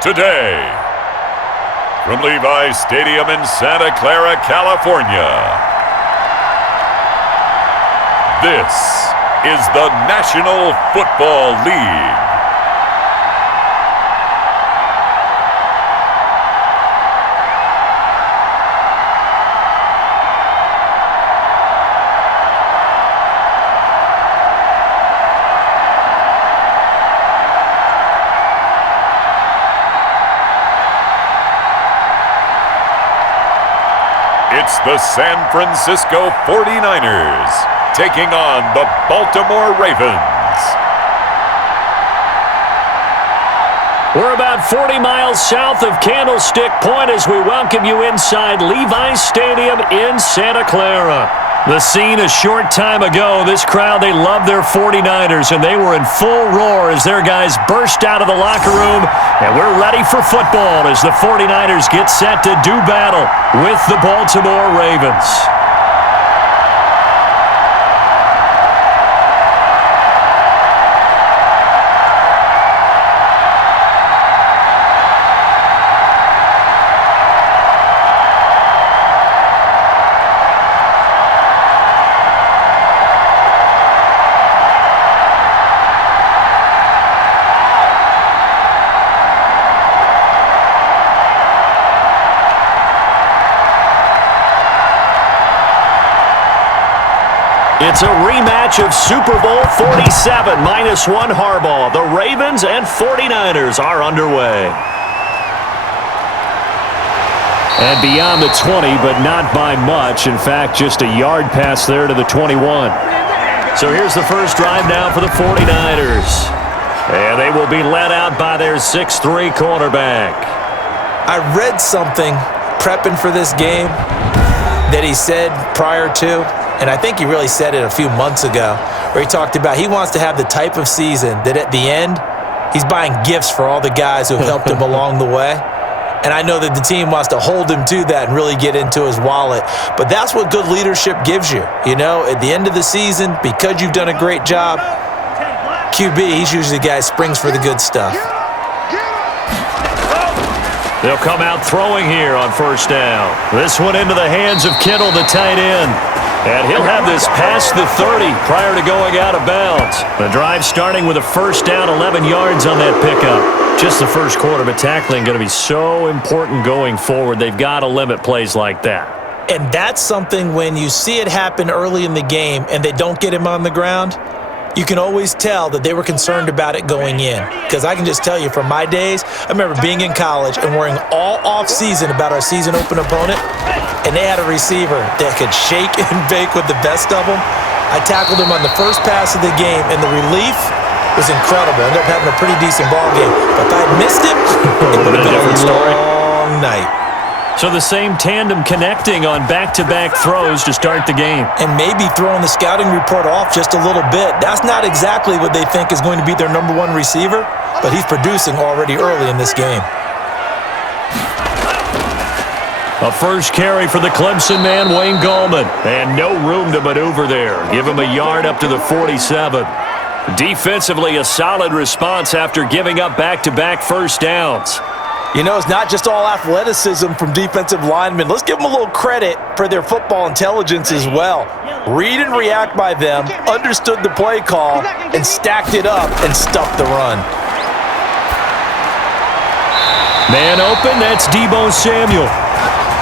Today, from Levi's Stadium in Santa Clara, California, this is the National Football League. It's the San Francisco 49ers taking on the Baltimore Ravens. We're about 40 miles south of Candlestick Point as we welcome you inside Levi's Stadium in Santa Clara. The scene a short time ago, this crowd, they love their 49ers, and they were in full roar as their guys burst out of the locker room. And we're ready for football as the 49ers get set to do battle with the Baltimore Ravens. It's a rematch of Super Bowl 47, -1 Harbaugh. The Ravens and 49ers are underway. And beyond the 20, but not by much. In fact, just a yard pass there to the 21. So here's the first drive now for the 49ers. And they will be led out by their 6'3" quarterback. I read something prepping for this game that he said prior to, and I think he really said it a few months ago, where he talked about he wants to have the type of season that at the end, he's buying gifts for all the guys who have helped him along the way. And I know that the team wants to hold him to that and really get into his wallet. But that's what good leadership gives you. You know, at the end of the season, because you've done a great job, QB, he's usually the guy who springs for the good stuff. They'll come out throwing here on first down. This one into the hands of Kittle, the tight end. And he'll have this past the 30 prior to going out of bounds. The drive starting with a first down, 11 yards on that pickup. Just the first quarter, but tackling going to be so important going forward. They've got to limit plays like that. And that's something when you see it happen early in the game and they don't get him on the ground, you can always tell that they were concerned about it going in. Because I can just tell you from my days, I remember being in college and worrying all off-season about our season open opponent, and they had a receiver that could shake and bake with the best of them. I tackled him on the first pass of the game, and the relief was incredible. I ended up having a pretty decent ball game. But if I had missed it, it would have been a long night. So the same tandem connecting on back-to-back throws to start the game. And maybe throwing the scouting report off just a little bit. That's not exactly what they think is going to be their number one receiver, but he's producing already early in this game. A first carry for the Clemson man, Wayne Gallman. And no room to maneuver there. Give him a yard up to the 47. Defensively, a solid response after giving up back-to-back first downs. You know, it's not just all athleticism from defensive linemen. Let's give them a little credit for their football intelligence as well. Read and react by them, understood the play call, and stacked it up and stuffed the run. Man open, that's Deebo Samuel.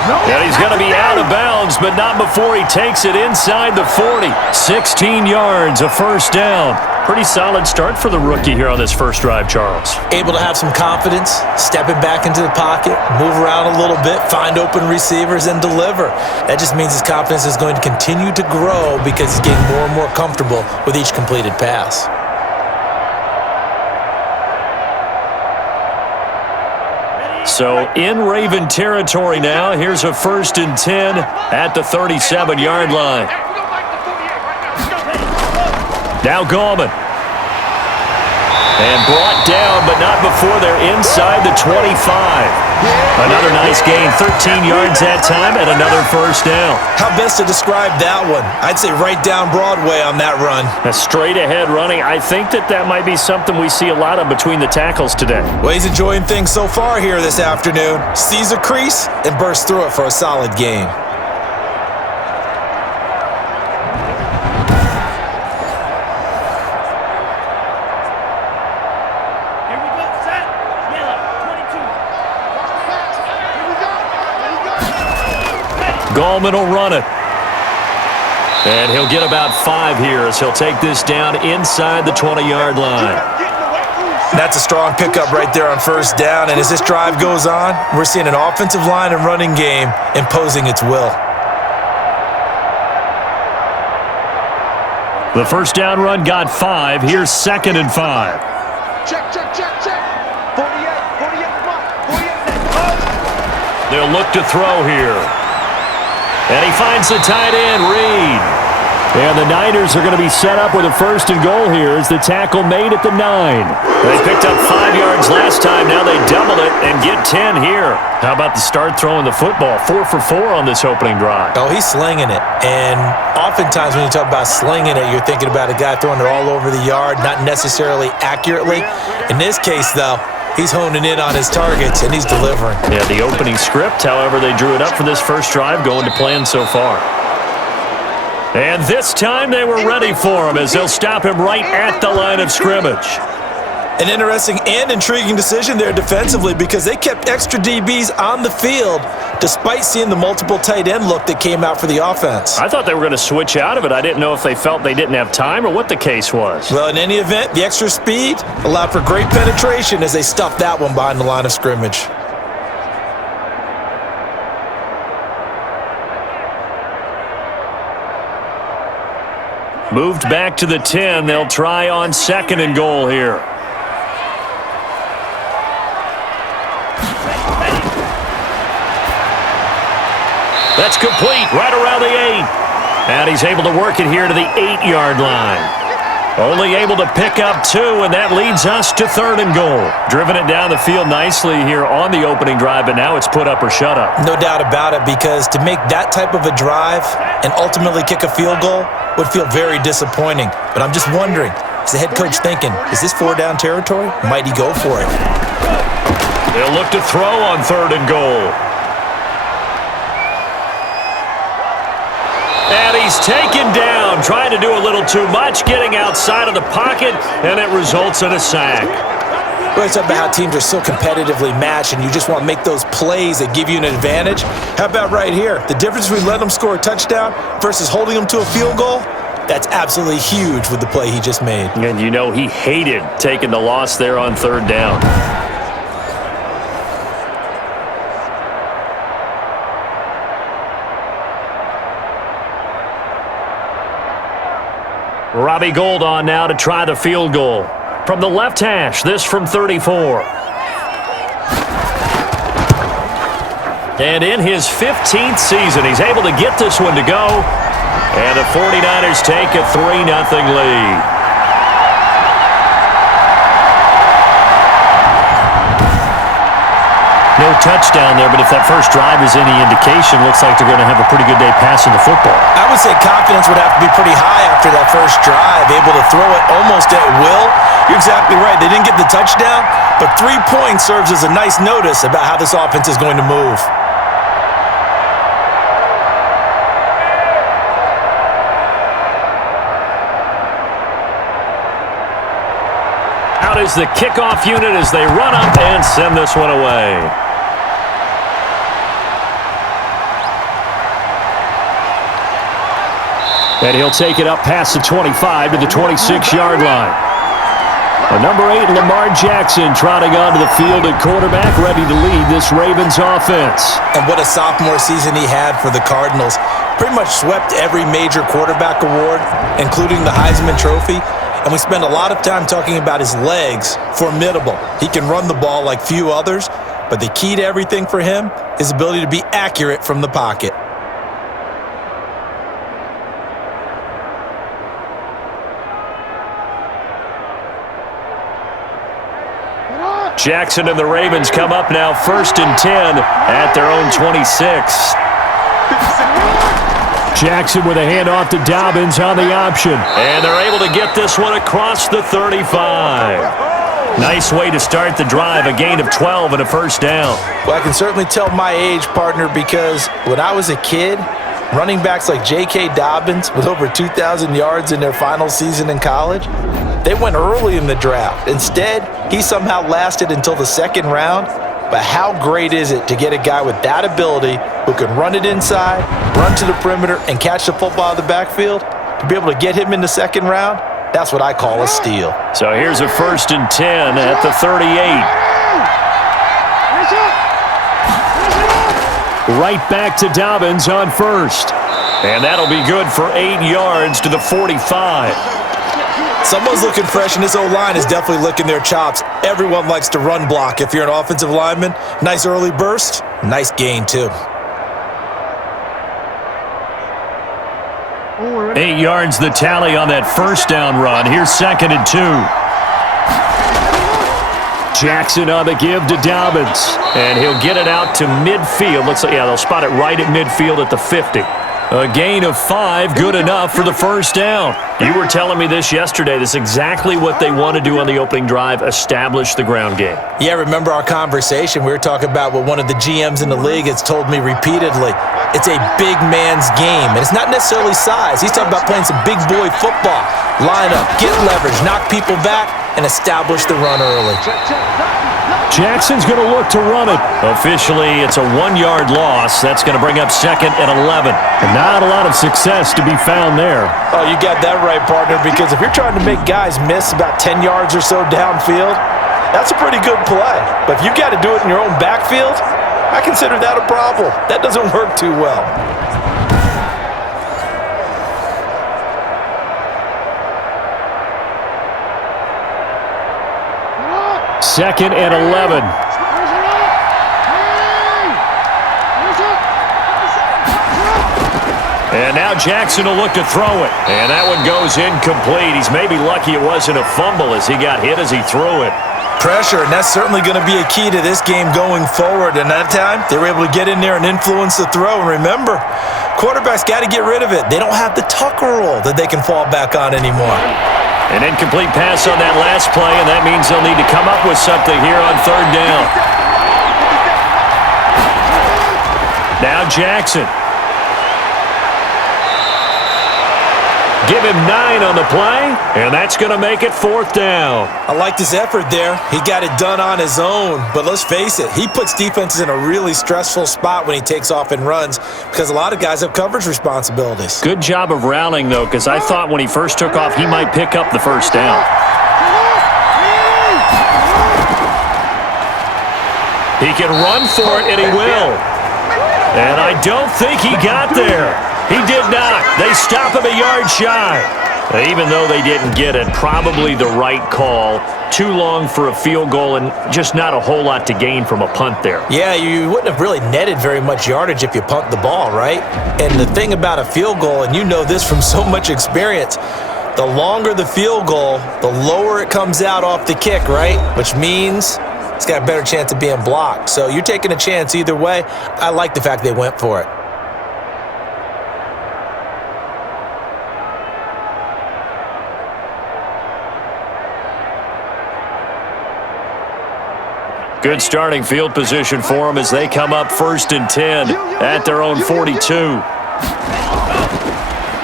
And he's going to be out of bounds, but not before he takes it inside the 40. 16 yards, a first down. Pretty solid start for the rookie here on this first drive, Charles. Able to have some confidence, stepping back into the pocket, move around a little bit, find open receivers, and deliver. That just means his confidence is going to continue to grow because he's getting more and more comfortable with each completed pass. So in Raven territory now, here's a 1st and 10 at the 37-yard line. Now Gallman. And brought down, but not before they're inside the 25. Another nice gain, 13 yards that time, and another first down. How best to describe that one? I'd say right down Broadway on that run. A straight-ahead running. I think that might be something we see a lot of between the tackles today. Well, he's enjoying things so far here this afternoon. Sees a crease and bursts through it for a solid gain. Gallman will run it. And he'll get about 5 here as he'll take this down inside the 20-yard line. That's a strong pickup right there on first down. And as this drive goes on, we're seeing an offensive line and running game imposing its will. The first down run got 5. Here's 2nd and 5. Check. 48. They'll look to throw here. And he finds the tight end, Reed. And the Niners are going to be set up with a 1st and goal here as the tackle made at the 9. They picked up 5 yards last time. Now they double it and get 10 here. How about the start throwing the football? 4 for 4 on this opening drive. Oh, he's slinging it. And oftentimes when you talk about slinging it, you're thinking about a guy throwing it all over the yard, not necessarily accurately. In this case, though, he's honing in on his targets, and he's delivering. Yeah, the opening script, however, they drew it up for this first drive, going to plan so far. And this time they were ready for him as they'll stop him right at the line of scrimmage. An interesting and intriguing decision there defensively because they kept extra DBs on the field despite seeing the multiple tight end look that came out for the offense. I thought they were going to switch out of it. I didn't know if they felt they didn't have time or what the case was. Well, in any event, the extra speed allowed for great penetration as they stuffed that one behind the line of scrimmage. Moved back to the 10. They'll try on 2nd and goal here. That's complete, right around the 8. And he's able to work it here to the 8-yard line. Only able to pick up 2, and that leads us to 3rd and goal. Driven it down the field nicely here on the opening drive, but now it's put up or shut up. No doubt about it, because to make that type of a drive and ultimately kick a field goal would feel very disappointing. But I'm just wondering, is the head coach thinking, is this 4-down territory? Might he go for it? They'll look to throw on 3rd and goal. And he's taken down, trying to do a little too much, getting outside of the pocket, and it results in a sack. Well, it's about how teams are so competitively matched, and you just want to make those plays that give you an advantage. How about right here? The difference between letting them score a touchdown versus holding them to a field goal, that's absolutely huge with the play he just made. And you know he hated taking the loss there on 3rd down. Robbie Gould on now to try the field goal. From the left hash, this from 34. And in his 15th season, he's able to get this one to go. And the 49ers take a 3-0 lead. No touchdown there, but if that first drive is any indication, looks like they're going to have a pretty good day passing the football. I would say confidence would have to be pretty high after that first drive, able to throw it almost at will. You're exactly right. They didn't get the touchdown, but 3 points serves as a nice notice about how this offense is going to move. Out is the kickoff unit as they run up and send this one away. And he'll take it up past the 25 to the 26-yard line. Number 8, Lamar Jackson, trotting onto the field at quarterback, ready to lead this Ravens offense. And what a sophomore season he had for the Cardinals. Pretty much swept every major quarterback award, including the Heisman Trophy. And we spend a lot of time talking about his legs. Formidable. He can run the ball like few others, but the key to everything for him is his ability to be accurate from the pocket. Jackson and the Ravens come up now 1st and 10 at their own 26. Jackson with a handoff to Dobbins on the option. And they're able to get this one across the 35. Nice way to start the drive, a gain of 12 and a first down. Well, I can certainly tell my age, partner, because when I was a kid, running backs like J.K. Dobbins with over 2,000 yards in their final season in college, they went early in the draft. Instead, he somehow lasted until the 2nd round. But how great is it to get a guy with that ability who can run it inside, run to the perimeter, and catch the football out of the backfield? To be able to get him in the 2nd round, that's what I call a steal. So here's a 1st and 10 at the 38. Right back to Dobbins on 1st. And that'll be good for 8 yards to the 45. Someone's looking fresh, and this O-line is definitely licking their chops. Everyone likes to run block. If you're an offensive lineman, nice early burst, nice gain too. 8 yards the tally on that first down run. Here's 2nd and 2. Jackson on the give to Dobbins. And he'll get it out to midfield. Looks like, yeah, they'll spot it right at midfield at the 50. A gain of 5, good enough for the first down. You were telling me this yesterday. This is exactly what they want to do on the opening drive, establish the ground game. Yeah, remember our conversation? We were talking about what one of the GMs in the league has told me repeatedly. It's a big man's game, and it's not necessarily size. He's talking about playing some big boy football. Line up, get leverage, knock people back, and establish the run early. Jackson's going to look to run it. Officially, it's a 1-yard loss. That's going to bring up 2nd and 11. And not a lot of success to be found there. Oh, you got that right, partner, because if you're trying to make guys miss about 10 yards or so downfield, that's a pretty good play. But if you got to do it in your own backfield, I consider that a problem. That doesn't work too well. Second and 11. And now Jackson will look to throw it. And that one goes incomplete. He's maybe lucky it wasn't a fumble as he got hit as he threw it. Pressure, and that's certainly going to be a key to this game going forward. And that time, they were able to get in there and influence the throw. And remember, quarterbacks got to get rid of it. They don't have the Tucker rule that they can fall back on anymore. An incomplete pass on that last play, and that means they'll need to come up with something here on 3rd down. Now Jackson. Give him 9 on the play, and that's going to make it 4th down. I liked his effort there. He got it done on his own. But let's face it, he puts defenses in a really stressful spot when he takes off and runs because a lot of guys have coverage responsibilities. Good job of rallying, though, because I thought when he first took off, he might pick up the first down. He can run for it, and he will. And I don't think he got there. He did not. They stop him a yard shy. Even though they didn't get it, probably the right call. Too long for a field goal and just not a whole lot to gain from a punt there. Yeah, you wouldn't have really netted very much yardage if you punt the ball, right? And the thing about a field goal, and you know this from so much experience, the longer the field goal, the lower it comes out off the kick, right? Which means it's got a better chance of being blocked. So you're taking a chance either way. I like the fact they went for it. Good starting field position for them as they come up 1st and 10 at their own 42.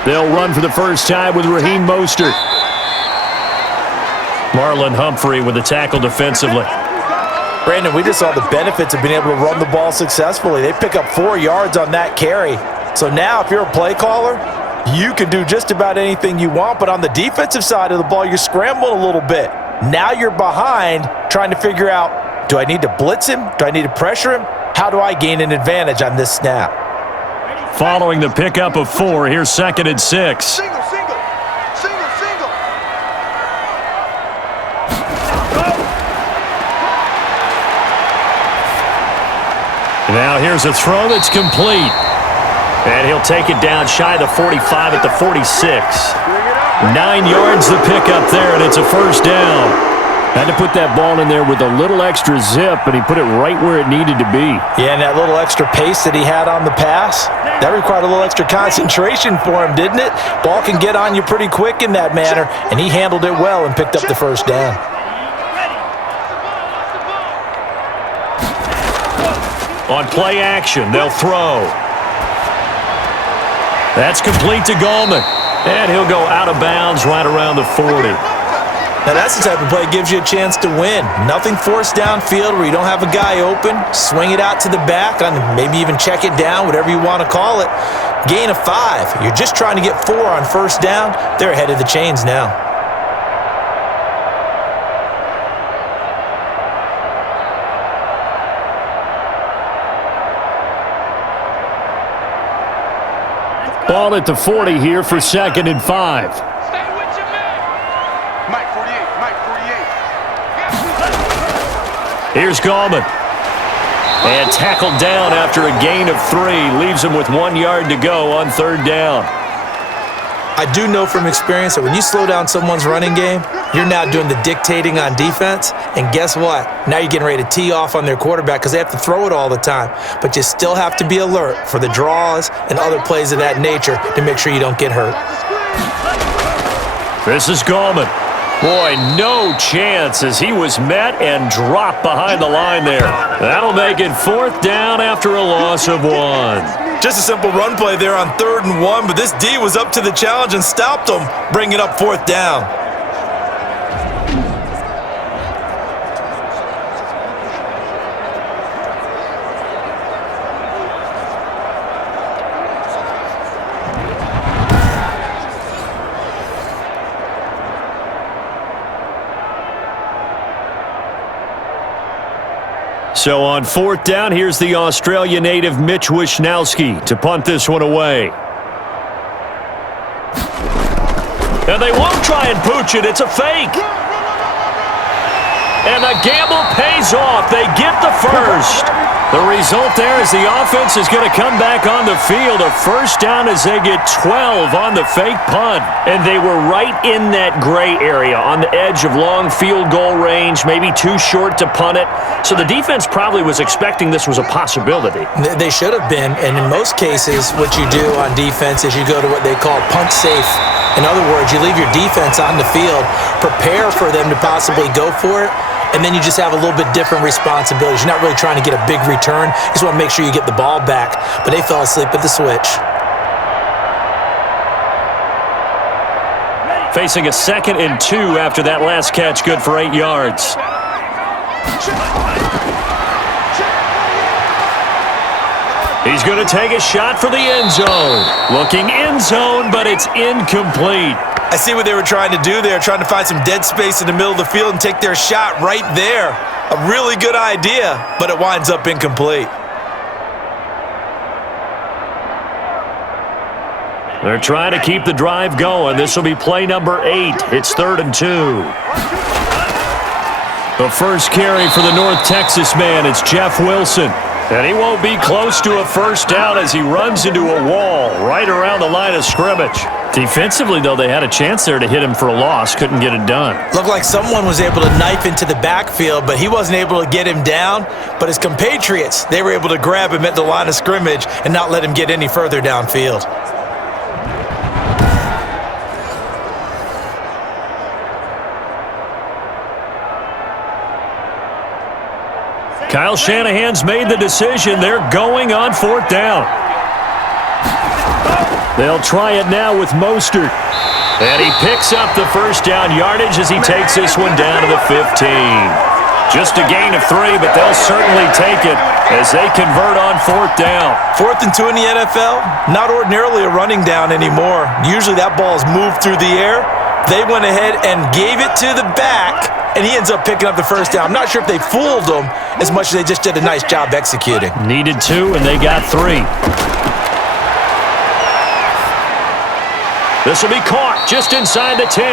They'll run for the first time with Raheem Mostert. Marlon Humphrey with the tackle defensively. Brandon, we just saw the benefits of being able to run the ball successfully. They pick up 4 yards on that carry. So now if you're a play caller, you can do just about anything you want. But on the defensive side of the ball, you're scrambling a little bit. Now you're behind trying to figure out, do I need to blitz him? Do I need to pressure him? How do I gain an advantage on this snap? Following the pickup of 4, here's 2nd and 6. Single. Now here's a throw that's complete. And he'll take it down shy of the 45 at the 46. 9 yards the pickup there, and it's a first down. Had to put that ball in there with a little extra zip, and he put it right where it needed to be. Yeah, and that little extra pace that he had on the pass, that required a little extra concentration for him, didn't it? Ball can get on you pretty quick in that manner, and he handled it well and picked up the first down. On play action, they'll throw. That's complete to Gallman. And he'll go out of bounds right around the 40. Now that's the type of play that gives you a chance to win. Nothing forced downfield where you don't have a guy open. Swing it out to the back, maybe even check it down, whatever you want to call it. Gain of 5. You're just trying to get 4 on first down. They're ahead of the chains now. Ball at the 40 here for 2nd and 5. Stay with your man. Mike 48, Mike 48. Here's Gallman. And tackled down after a gain of 3. Leaves him with 1 yard to go on 3rd down. I do know from experience that when you slow down someone's running game, you're now doing the dictating on defense. And guess what? Now you're getting ready to tee off on their quarterback because they have to throw it all the time. But you still have to be alert for the draws and other plays of that nature to make sure you don't get hurt. This is Gallman. Boy, no chance as he was met and dropped behind the line there. That'll make it 4th down after a loss of 1. Just a simple run play there on 3rd and 1, but this D was up to the challenge and stopped them, bringing up 4th down. So on 4th down, here's the Australia native Mitch Wishnowski to punt this one away. And they won't try and pooch it. It's a fake. And the gamble pays off. They get the first. The result there is the offense is going to come back on the field. A first down as they get 12 on the fake punt. And they were right in that gray area on the edge of long field goal range, maybe too short to punt it. So the defense probably was expecting this was a possibility. They should have been, and in most cases, what you do on defense is you go to what they call punt safe. In other words, you leave your defense on the field, prepare for them to possibly go for it, and then you just have a little bit different responsibilities. You're not really trying to get a big return. You just want to make sure you get the ball back. But they fell asleep at the switch. Facing a 2nd and 2 after that last catch, good for 8 yards. He's going to take a shot for the end zone. Looking end zone, but it's incomplete. I see what they were trying to do there, trying to find some dead space in the middle of the field and take their shot right there. A really good idea, but it winds up incomplete. They're trying to keep the drive going. This will be play number 8. It's 3rd and 2. The first carry for the North Texas man, it's Jeff Wilson. And he won't be close to a first down as he runs into a wall right around the line of scrimmage. Defensively, though, they had a chance there to hit him for a loss. Couldn't get it done. Looked like someone was able to knife into the backfield, but he wasn't able to get him down. But his compatriots, they were able to grab him at the line of scrimmage and not let him get any further downfield. Kyle Shanahan's made the decision. They're going on 4th down. They'll try it now with Mostert. And he picks up the first down yardage as he takes this one down to the 15. Just a gain of 3, but they'll certainly take it as they convert on 4th down. 4th and 2 in the NFL, not ordinarily a running down anymore. Usually that ball is moved through the air. They went ahead and gave it to the back, and he ends up picking up the first down. I'm not sure if they fooled him as much as they just did a nice job executing. Needed 2, and they got 3. This will be caught just inside the 10.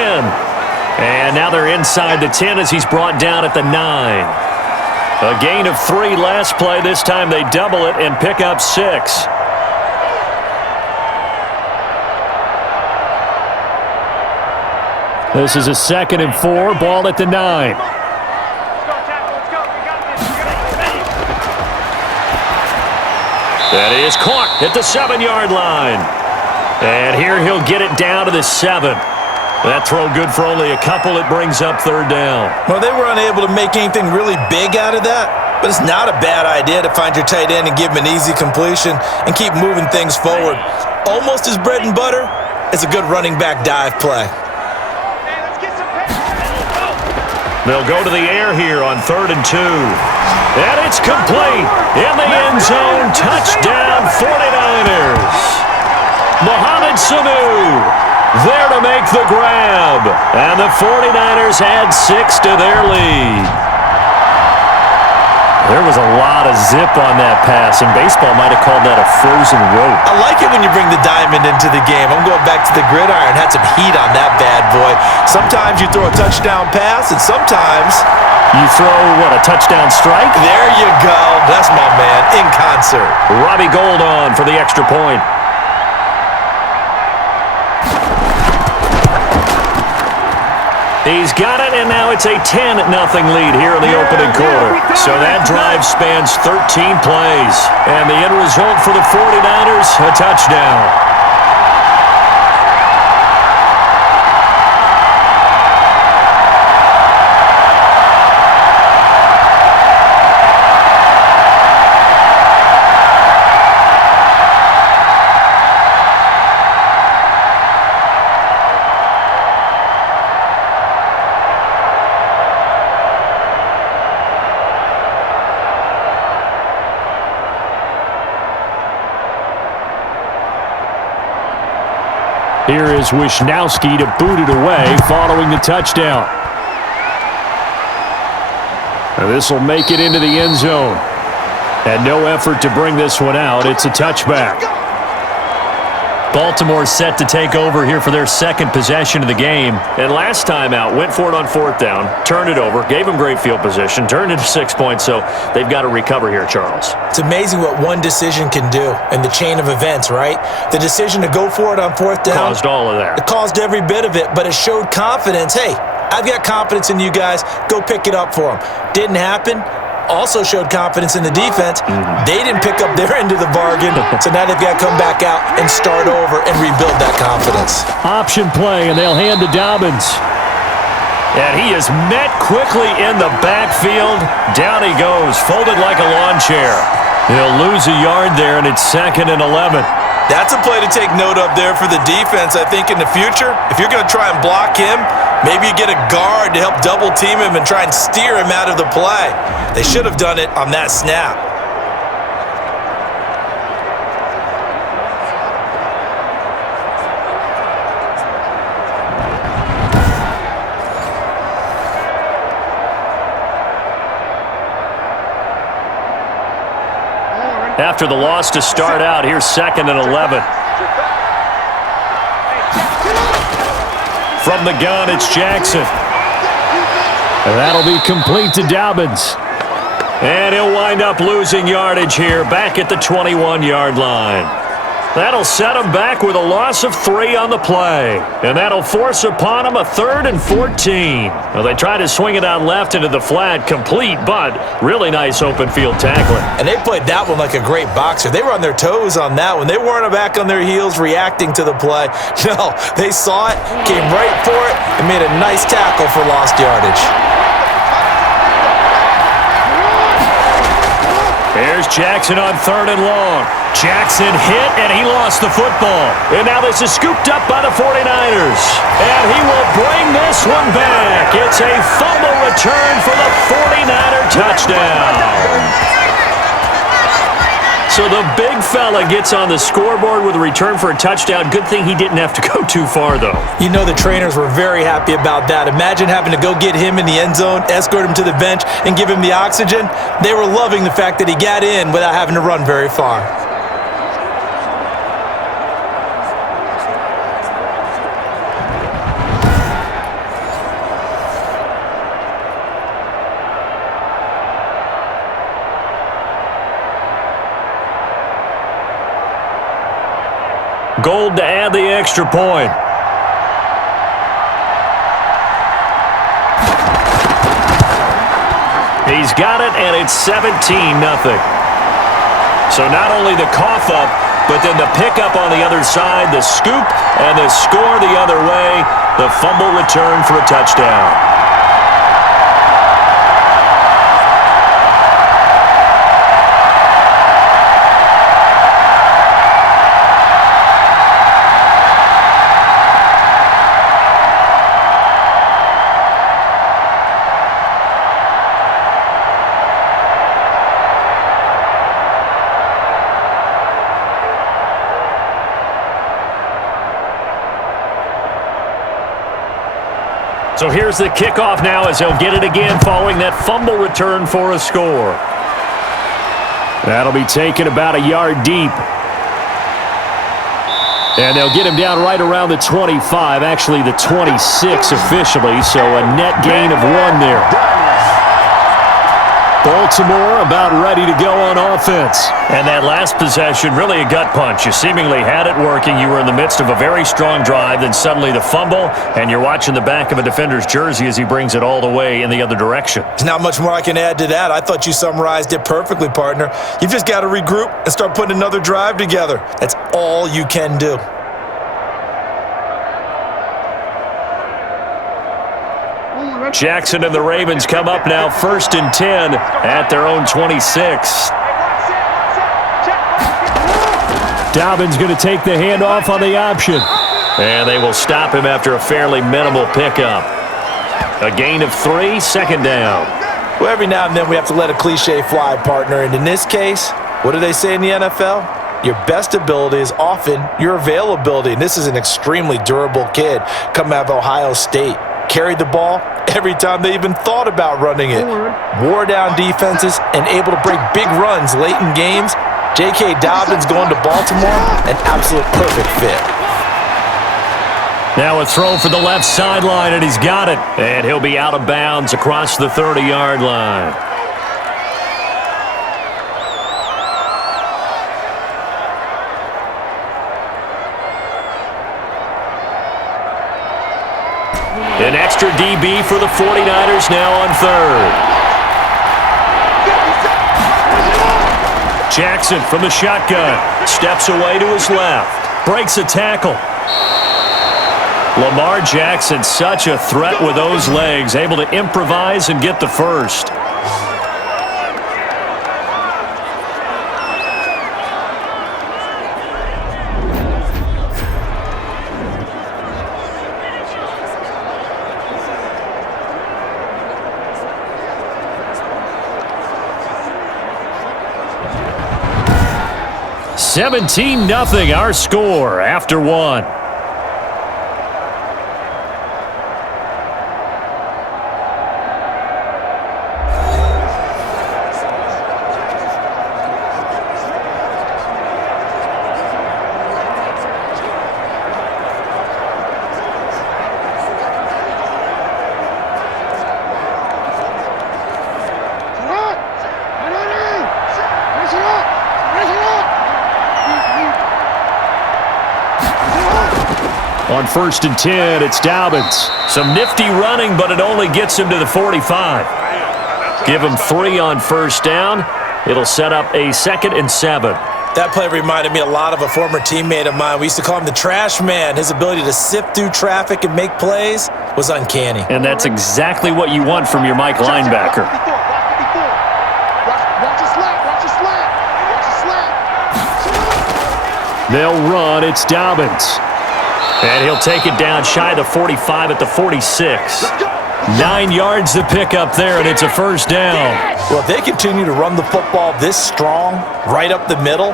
And now they're inside the 10 as he's brought down at the 9. A gain of 3 last play. This time they double it and pick up 6. This is a 2nd and 4. Ball at the 9. That is caught at the 7-yard line. And here he'll get it down to the 7. That throw good for only a couple. It brings up 3rd down. Well, they were unable to make anything really big out of that, but it's not a bad idea to find your tight end and give him an easy completion and keep moving things forward. Almost his bread and butter is a good running back dive play. They'll go to the air here on 3rd and 2. And it's complete. In the end zone. Touchdown 49ers. Mohamed Sanu there to make the grab. And the 49ers add 6 to their lead. There was a lot of zip on that pass, and baseball might have called that a frozen rope. I like it when you bring the diamond into the game. I'm going back to the gridiron. Had some heat on that bad boy. Sometimes you throw a touchdown pass, and sometimes you throw, what, a touchdown strike? There you go. That's my man, in concert. Robbie Gould on for the extra point. He's got it, and now it's a 10-0 lead here in the opening quarter. So that drive spans 13 plays. And the end result for the 49ers, a touchdown. Here is Wisnowski to boot it away following the touchdown. And this will make it into the end zone. And no effort to bring this one out. It's a touchback. Baltimore set to take over here for their 2nd possession of the game. And last time out, went for it on 4th down, turned it over, gave them great field position, turned it to 6 points, so they've got to recover here, Charles. It's amazing what one decision can do in the chain of events, right? The decision to go for it on 4th down. Caused all of that. It caused every bit of it, but it showed confidence. Hey, I've got confidence in you guys. Go pick it up for them. Didn't happen. Also showed confidence in the defense. They didn't pick up their end of the bargain, so now they've got to come back out and start over and rebuild that confidence. Option play, and they'll hand to Dobbins. And he is met quickly in the backfield. Down he goes, folded like a lawn chair. He'll lose a yard there, and it's 2nd and 11. That's a play to take note of there for the defense, I think, in the future. If you're going to try and block him, maybe you get a guard to help double team him and try and steer him out of the play. They should have done it on that snap. After the loss to start out, here's 2nd and 11. From the gun, it's Jackson. And that'll be complete to Dobbins. And he'll wind up losing yardage here, back at the 21-yard line. That'll set him back with a loss of 3 on the play. And that'll force upon him a 3rd and 14. Well, they try to swing it out left into the flat, complete, but really nice open field tackling. And they played that one like a great boxer. They were on their toes on that one. They weren't back on their heels reacting to the play. No, they saw it, came right for it, and made a nice tackle for lost yardage. Here's Jackson on 3rd and long. Jackson hit, and he lost the football. And now this is scooped up by the 49ers. And he will bring this one back. It's a fumble return for the 49er touchdown. So the big fella gets on the scoreboard with a return for a touchdown. Good thing he didn't have to go too far, though. You know the trainers were very happy about that. Imagine having to go get him in the end zone, escort him to the bench, and give him the oxygen. They were loving the fact that he got in without having to run very far. Gold to add the extra point. He's got it, and it's 17-0. So not only the cough up, but then the pickup on the other side, the scoop, and the score the other way. The fumble return for a touchdown. So here's the kickoff now as he'll get it again following that fumble return for a score. That'll be taken about a yard deep. And they'll get him down right around the 25, actually the 26 officially, so a net gain of 1 there. Baltimore about ready to go on offense. And that last possession, really a gut punch. You seemingly had it working. You were in the midst of a very strong drive, then suddenly the fumble, and you're watching the back of a defender's jersey as he brings it all the way in the other direction. There's not much more I can add to that. I thought you summarized it perfectly, partner. You've just got to regroup and start putting another drive together. That's all you can do. Jackson and the Ravens come up now 1st and 10 at their own 26. Dobbins going to take the handoff on the option. And they will stop him after a fairly minimal pickup. A gain of 3, 2nd down. Well, every now and then we have to let a cliche fly, partner. And in this case, what do they say in the NFL? Your best ability is often your availability. And this is an extremely durable kid coming out of Ohio State. Carried the ball every time they even thought about running it. Wore down defenses and able to break big runs late in games. J.K. Dobbins going to Baltimore, an absolute perfect fit. Now a throw for the left sideline, and he's got it. And he'll be out of bounds across the 30-yard line. An extra DB for the 49ers now on 3rd. Jackson from the shotgun. Steps away to his left. Breaks a tackle. Lamar Jackson, such a threat with those legs. Able to improvise and get the first. $17-0 our score after 1. On 1st and 10, it's Dobbins. Some nifty running, but it only gets him to the 45. Give him 3 on 1st down. It'll set up a 2nd and 7. That play reminded me a lot of a former teammate of mine. We used to call him the trash man. His ability to sift through traffic and make plays was uncanny. And that's exactly what you want from your Mike linebacker. They'll run. It's Dobbins. And he'll take it down shy of the 45 at the 46. 9 yards to pick up there, and it's a 1st down. Well, if they continue to run the football this strong, right up the middle,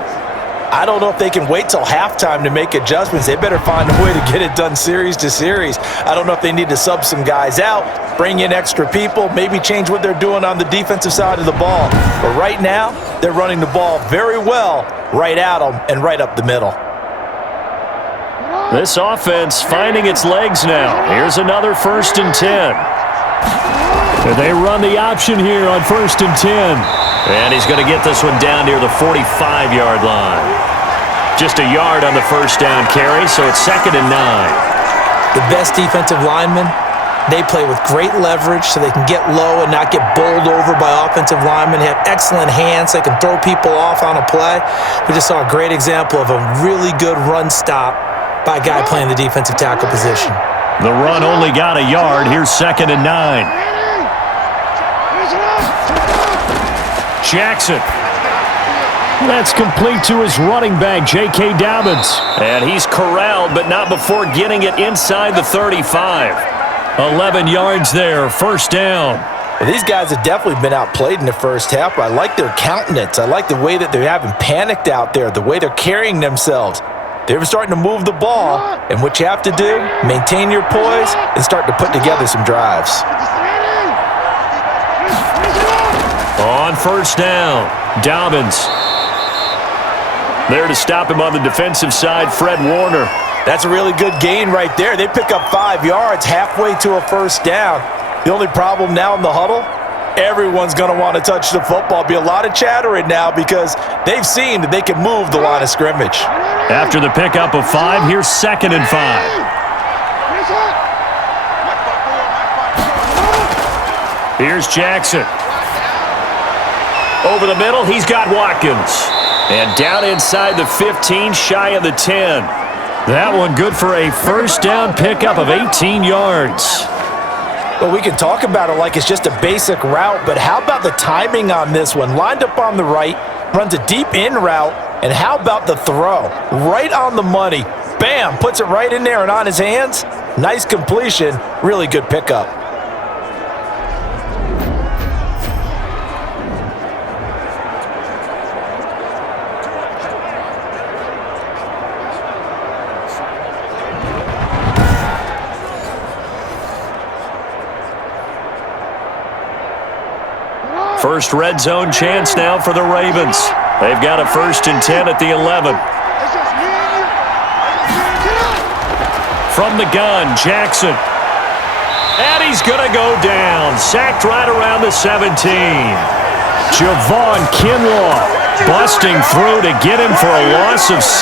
I don't know if they can wait till halftime to make adjustments. They better find a way to get it done series to series. I don't know if they need to sub some guys out, bring in extra people, maybe change what they're doing on the defensive side of the ball. But right now, they're running the ball very well right at them and right up the middle. This offense finding its legs now. Here's another 1st and 10. And they run the option here on 1st and 10. And he's going to get this one down near the 45-yard line. Just a yard on the 1st down carry, so it's 2nd and 9. The best defensive lineman They play with great leverage so they can get low and not get bowled over by offensive linemen. They have excellent hands. They can throw people off on a play. We just saw a great example of a really good run stop by a guy playing the defensive tackle position. The run only got a yard. Here's 2nd and 9. Jackson. That's complete to his running back, J.K. Dobbins. And he's corralled, but not before getting it inside the 35. 11 yards there, 1st down. Well, these guys have definitely been outplayed in the first half. I like their countenance. I like the way that they're having panicked out there, the way they're carrying themselves. They're starting to move the ball, and what you have to do, maintain your poise and start to put together some drives. On 1st down, Dobbins. There to stop him on the defensive side, Fred Warner. That's a really good gain right there. They pick up 5 yards halfway to a 1st down. The only problem now in the huddle, everyone's going to want to touch the football. Be a lot of chattering now because they've seen that they can move the line of scrimmage. After the pickup of 5, here's 2nd and 5. Here's Jackson. Over the middle, he's got Watkins. And down inside the 15, shy of the 10. That one good for a 1st down pickup of 18 yards. Well, we can talk about it like it's just a basic route, but how about the timing on this one? Lined up on the right, runs a deep in route, and how about the throw? Right on the money. Bam, puts it right in there and on his hands. Nice completion, really good pickup. First red zone chance now for the Ravens. They've got a 1st and 10 at the 11. From the gun, Jackson. And he's going to go down. Sacked right around the 17. Javon Kinlaw busting through to get him for a loss of 6.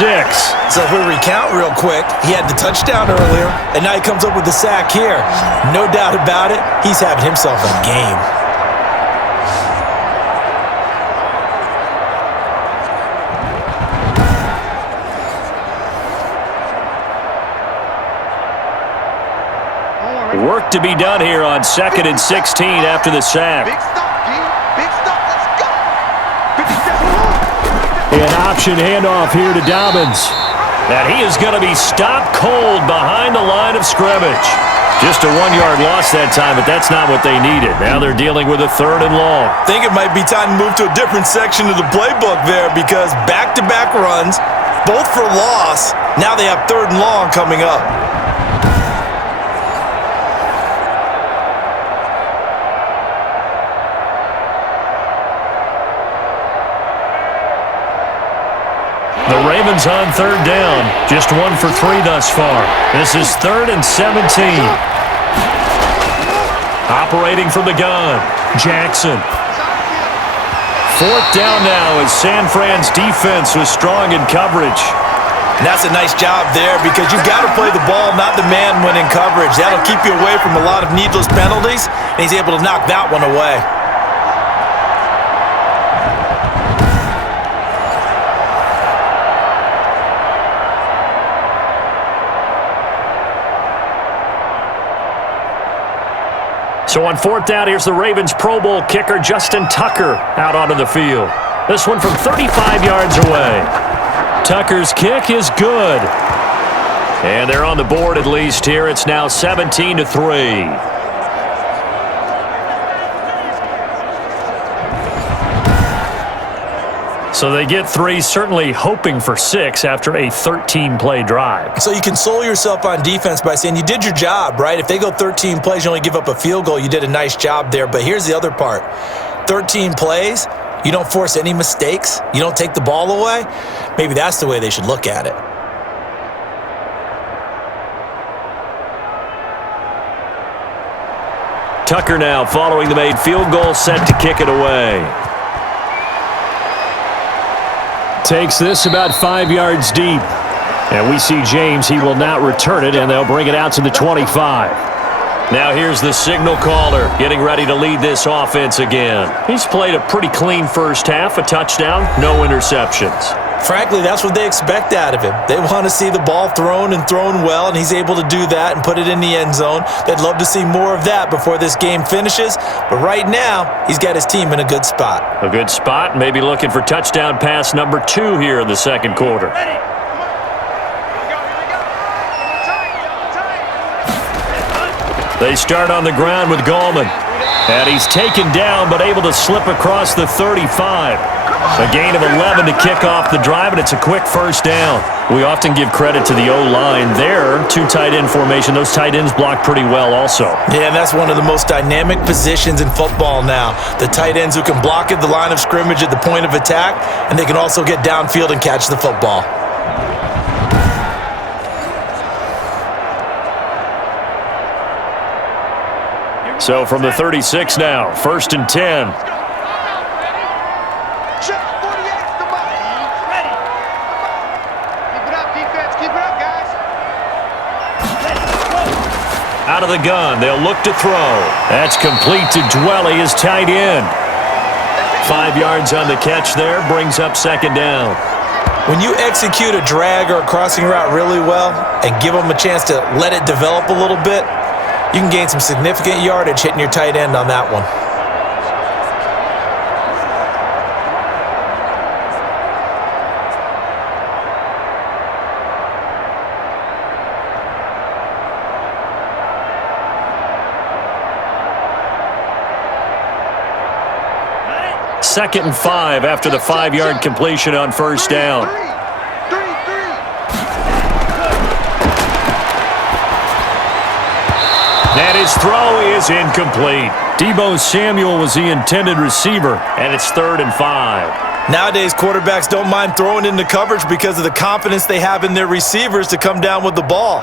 So if we recount real quick, he had the touchdown earlier, and now he comes up with the sack here. No doubt about it, he's having himself a game. Work to be done here on 2nd and 16 after the sack. Big stop, D. Big stop. Let's go. 57. An option handoff here to Dobbins. And he is going to be stopped cold behind the line of scrimmage. Just a 1-yard loss that time, but that's not what they needed. Now they're dealing with a 3rd and long. I think it might be time to move to a different section of the playbook there because back-to-back runs, both for loss. Now they have 3rd and long coming up. The Ravens on 3rd down. Just 1 for 3 thus far. This is 3rd and 17. Operating from the gun, Jackson. 4th down now as San Fran's defense was strong in coverage. And that's a nice job there because you've got to play the ball, not the man when in coverage. That'll keep you away from a lot of needless penalties, and he's able to knock that one away. So on 4th down, here's the Ravens Pro Bowl kicker, Justin Tucker, out onto the field. This one from 35 yards away. Tucker's kick is good. And they're on the board at least here. It's now 17-3. So they get 3, certainly hoping for 6 after a 13-play drive. So you console yourself on defense by saying you did your job, right? If they go 13 plays, you only give up a field goal, you did a nice job there. But here's the other part. 13 plays, you don't force any mistakes, you don't take the ball away. Maybe that's the way they should look at it. Tucker now following the made field goal, set to kick it away. Takes this about 5 yards deep. And we see James, he will not return it, and they'll bring it out to the 25. Now here's the signal caller getting ready to lead this offense again. He's played a pretty clean first half, a touchdown, no interceptions. Frankly, that's what they expect out of him. They want to see the ball thrown and thrown well, and he's able to do that and put it in the end zone. They'd love to see more of that before this game finishes, but right now, he's got his team in a good spot. A good spot, maybe looking for touchdown pass number 2 here in the second quarter. They start on the ground with Gallman. And he's taken down, but able to slip across the 35. A gain of 11 to kick off the drive, and it's a quick first down. We often give credit to the O-line there. 2 tight end formation. Those tight ends block pretty well also. Yeah, and that's one of the most dynamic positions in football now. The tight ends who can block at the line of scrimmage at the point of attack, and they can also get downfield and catch the football. So from the 36 now, 1st and 10. Out of the gun, they'll look to throw. That's complete to Dwelly, his tight end. 5 yards on the catch there, brings up 2nd down. When you execute a drag or a crossing route really well and give them a chance to let it develop a little bit, you can gain some significant yardage hitting your tight end on that one. Second and 5 after the 5-yard completion on 1st down. And his throw is incomplete. Deebo Samuel was the intended receiver, and it's 3rd and 5. Nowadays, quarterbacks don't mind throwing into coverage because of the confidence they have in their receivers to come down with the ball.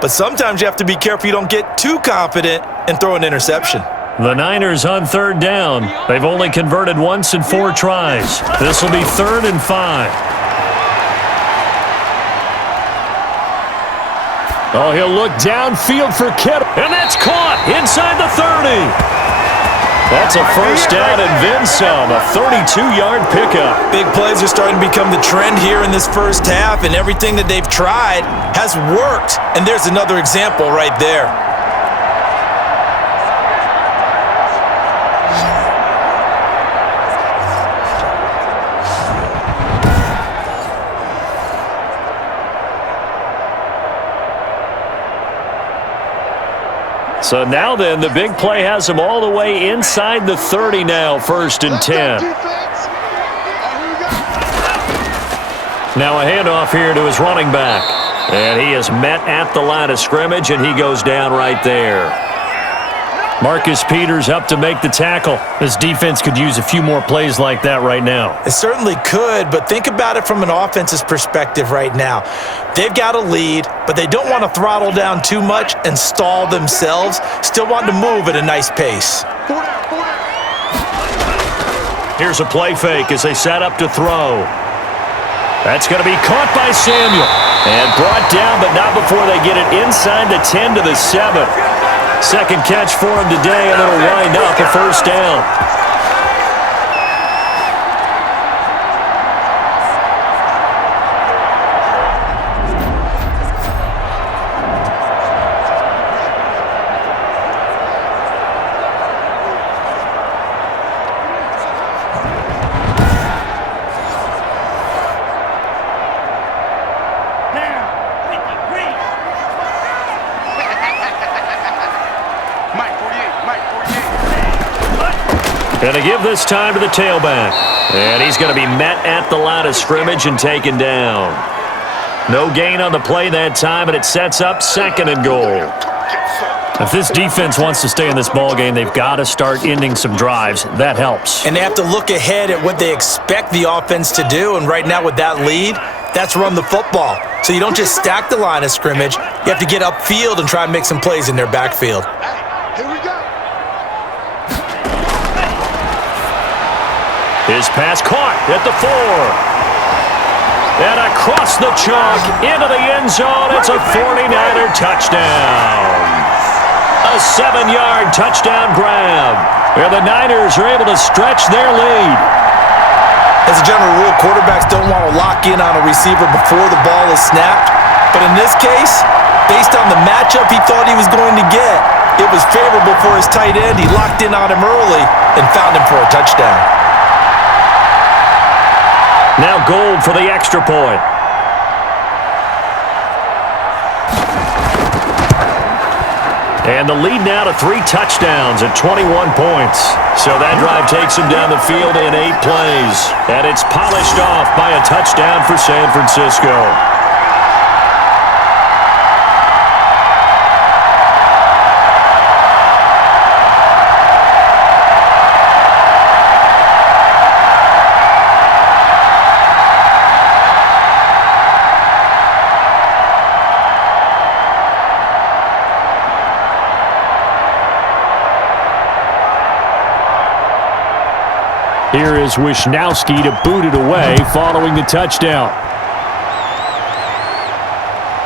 But sometimes you have to be careful you don't get too confident and throw an interception. The Niners on 3rd down. They've only converted once in 4 tries. This will be 3rd and 5. Oh, he'll look downfield for Kittle. And that's caught inside the 30. That's a first down and then some. A 32-yard pickup. Big plays are starting to become the trend here in this first half, and everything that they've tried has worked. And there's another example right there. So now then, the big play has him all the way inside the 30 now, 1st and 10. Now a handoff here to his running back. And he is met at the line of scrimmage, and he goes down right there. Marcus Peters up to make the tackle. This defense could use a few more plays like that right now. It certainly could, but think about it from an offense's perspective right now. They've got a lead, but they don't want to throttle down too much and stall themselves. Still want to move at a nice pace. Here's a play fake as they set up to throw. That's going to be caught by Samuel. And brought down, but not before they get it inside the 10 to the 7. Second catch for him today, and it'll wind up a first down. Going to give this time to the tailback. And he's going to be met at the line of scrimmage and taken down. No gain on the play that time, and it sets up 2nd and goal. If this defense wants to stay in this ballgame, they've got to start ending some drives. That helps. And they have to look ahead at what they expect the offense to do. And right now with that lead, that's run the football. So you don't just stack the line of scrimmage. You have to get upfield and try and make some plays in their backfield. His pass caught at the 4. And across the chalk into the end zone. It's a 49er touchdown. A 7-yard touchdown grab. And the Niners are able to stretch their lead. As a general rule, quarterbacks don't want to lock in on a receiver before the ball is snapped. But in this case, based on the matchup he thought he was going to get, it was favorable for his tight end. He locked in on him early and found him for a touchdown. Now Gold for the extra point. And the lead now to 3 touchdowns at 21 points. So that drive takes him down the field in 8 plays. And it's polished off by a touchdown for San Francisco. Here is Wishnowski to boot it away following the touchdown.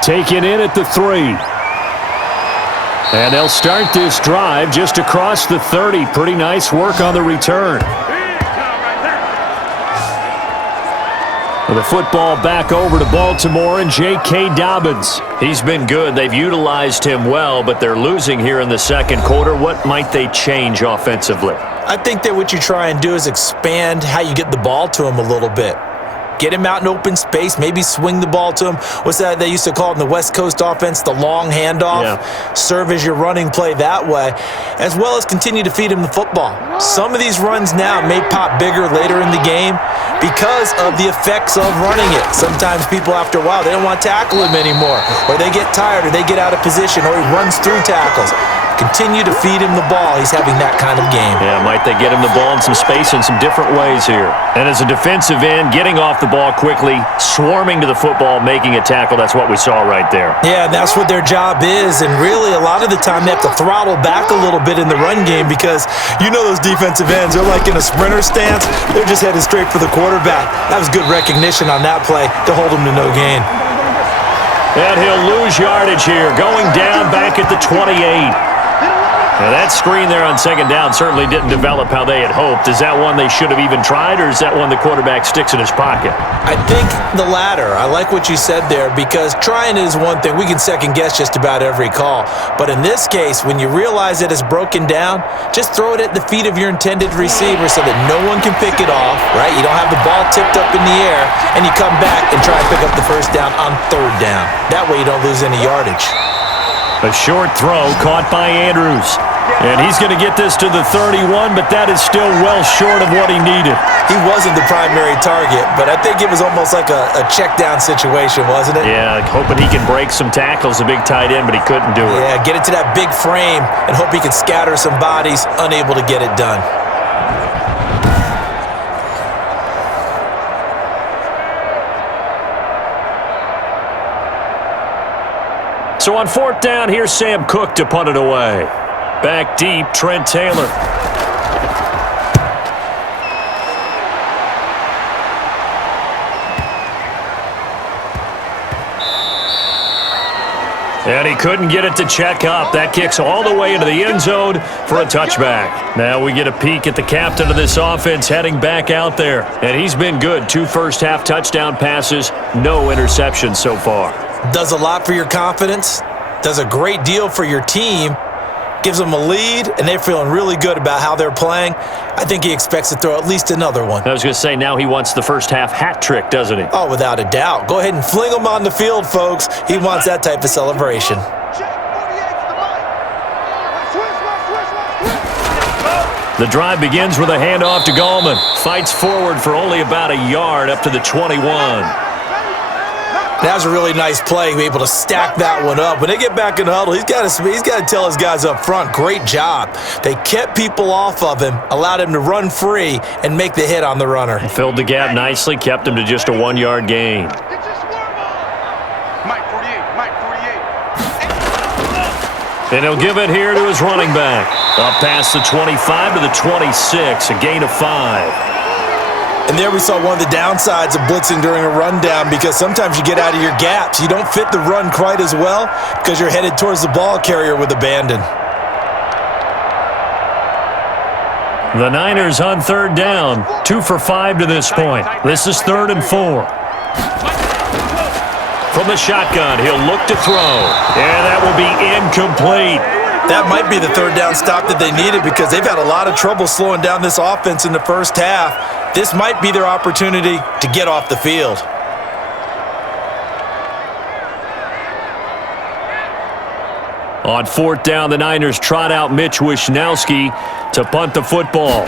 Taken in at the 3. And they'll start this drive just across the 30. Pretty nice work on the return. The football back over to Baltimore and J.K. Dobbins. He's been good. They've utilized him well, but they're losing here in the second quarter. What might they change offensively? I think that what you try and do is expand how you get the ball to him a little bit. Get him out in open space, maybe swing the ball to him. What's that they used to call it in the West Coast offense, the long handoff? Yeah. Serve as your running play that way, as well as continue to feed him the football. Some of these runs now may pop bigger later in the game because of the effects of running it. Sometimes people, after a while, they don't want to tackle him anymore, or they get tired, or they get out of position, or he runs through tackles. Continue to feed him the ball. He's having that kind of game. Yeah, might they get him the ball in some space in some different ways here. And as a defensive end, getting off the ball quickly, swarming to the football, making a tackle, that's what we saw right there. Yeah, that's what their job is. And really, a lot of the time, they have to throttle back a little bit in the run game because you know those defensive ends, they're like in a sprinter stance. They're just headed straight for the quarterback. That was good recognition on that play to hold him to no gain. And he'll lose yardage here, going down back at the 28. Now that screen there on second down certainly didn't develop how they had hoped. Is that one they should have even tried, or is that one the quarterback sticks in his pocket? I think the latter. I like what you said there because trying it is one thing. We can second guess just about every call. But in this case, when you realize that it's broken down, just throw it at the feet of your intended receiver so that no one can pick it off, right? You don't have the ball tipped up in the air, and you come back and try and pick up the first down on third down. That way you don't lose any yardage. A short throw caught by Andrews. And he's going to get this to the 31, but that is still well short of what he needed. He wasn't the primary target, but I think it was almost like a check down situation, wasn't it? Yeah, hoping he can break some tackles, a big tight end, but he couldn't do it. Yeah, get it to that big frame and hope he can scatter some bodies, unable to get it done. So on fourth down, here's Sam Cook to punt it away. Back deep, Trent Taylor. And he couldn't get it to check up. That kicks all the way into the end zone for a touchback. Now we get a peek at the captain of this offense heading back out there. And he's been good. 2 first-half touchdown passes, no interceptions so far. Does a lot for your confidence. Does a great deal for your team. Gives them a lead, and they're feeling really good about how they're playing. I think he expects to throw at least another one. I was going to say, now he wants the first-half hat trick, doesn't he? Oh, without a doubt. Go ahead and fling him on the field, folks. He wants that type of celebration. The drive begins with a handoff to Gallman. Fights forward for only about a yard up to the 21. That was a really nice play, be able to stack that one up. When they get back in the huddle, he's got to tell his guys up front, great job. They kept people off of him, allowed him to run free, and make the hit on the runner. Filled the gap nicely, kept him to just a 1-yard gain. Mike 48, Mike 48. And he'll give it here to his running back. Up past the 25 to the 26, a gain of 5. And there we saw one of the downsides of blitzing during a rundown because sometimes you get out of your gaps. You don't fit the run quite as well because you're headed towards the ball carrier with abandon. The Niners on third down, 2 for 5 to this point. This is 3rd and 4. From the shotgun, he'll look to throw. And that will be incomplete. That might be the third down stop that they needed because they've had a lot of trouble slowing down this offense in the first half. This might be their opportunity to get off the field. On 4th down, the Niners trot out Mitch Wishnowski to punt the football.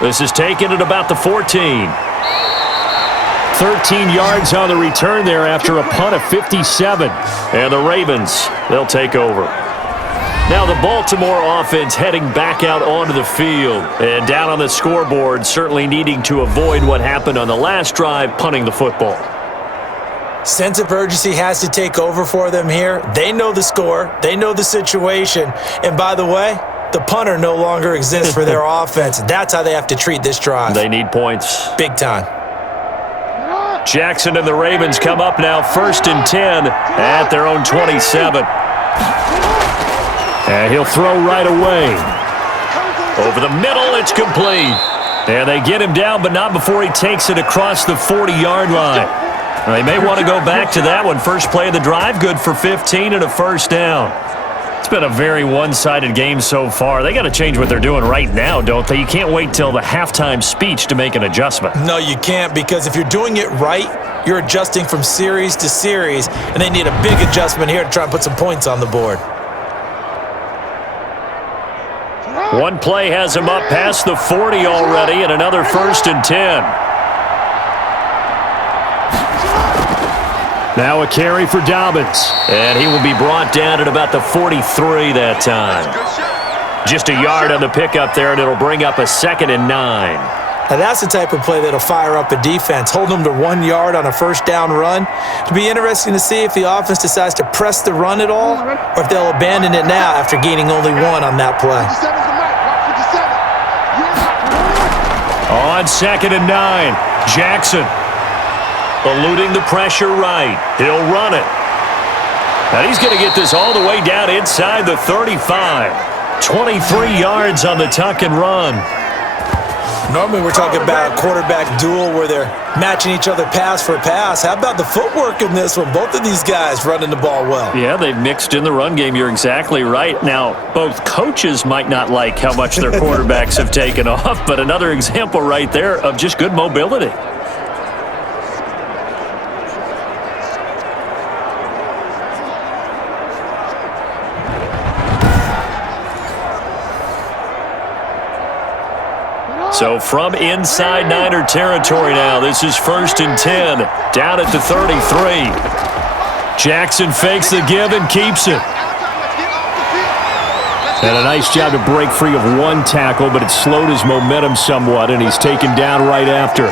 This is taken at about the 14. 13 yards on the return there after a punt of 57. And the Ravens, they'll take over. Now the Baltimore offense heading back out onto the field. And down on the scoreboard, certainly needing to avoid what happened on the last drive, punting the football. Sense of urgency has to take over for them here. They know the score. They know the situation. And by the way, the punter no longer exists for their offense. That's how they have to treat this drive. They need points. Big time. Jackson and the Ravens come up now 1st and 10 at their own 27. And he'll throw right away. Over the middle, it's complete. And they get him down, but not before he takes it across the 40-yard line. They may want to go back to that one. First play of the drive, good for 15 and a first down. It's been a very one-sided game so far. They got to change what they're doing right now, don't they? You can't wait till the halftime speech to make an adjustment. No, you can't, because if you're doing it right, you're adjusting from series to series, and they need a big adjustment here to try and put some points on the board. One play has him up past the 40 already, and another 1st and 10. Now a carry for Dobbins, and he will be brought down at about the 43 that time. Just a yard on the pickup there, and it'll bring up a 2nd and 9. Now that's the type of play that'll fire up a defense. Hold them to 1 yard on a first down run. It'll be interesting to see if the offense decides to press the run at all, or if they'll abandon it now after gaining only 1 on that play. On 2nd and 9, Jackson. Eluding the pressure right. He'll run it. And he's going to get this all the way down inside the 35. 23 yards on the tuck and run. Normally we're talking about a quarterback duel where they're matching each other pass for pass. How about the footwork in this one? Both of these guys running the ball well. Yeah, they've mixed in the run game. You're exactly right. Now, both coaches might not like how much their quarterbacks have taken off, but another example right there of just good mobility. So from inside Niner territory now, this is 1st and 10, down at the 33. Jackson fakes the give and keeps it. And a nice job to break free of 1 tackle, but it slowed his momentum somewhat, and he's taken down right after.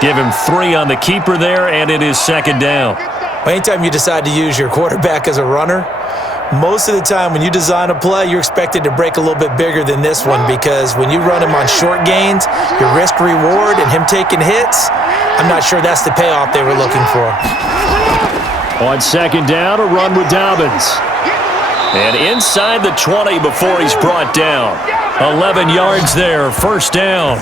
Give him 3 on the keeper there, and it is 2nd down. Anytime you decide to use your quarterback as a runner, most of the time when you design a play, you're expected to break a little bit bigger than this one, because when you run him on short gains, your risk-reward and him taking hits, I'm not sure that's the payoff they were looking for. On 2nd down, a run with Dobbins. And inside the 20 before he's brought down. 11 yards there, 1st down.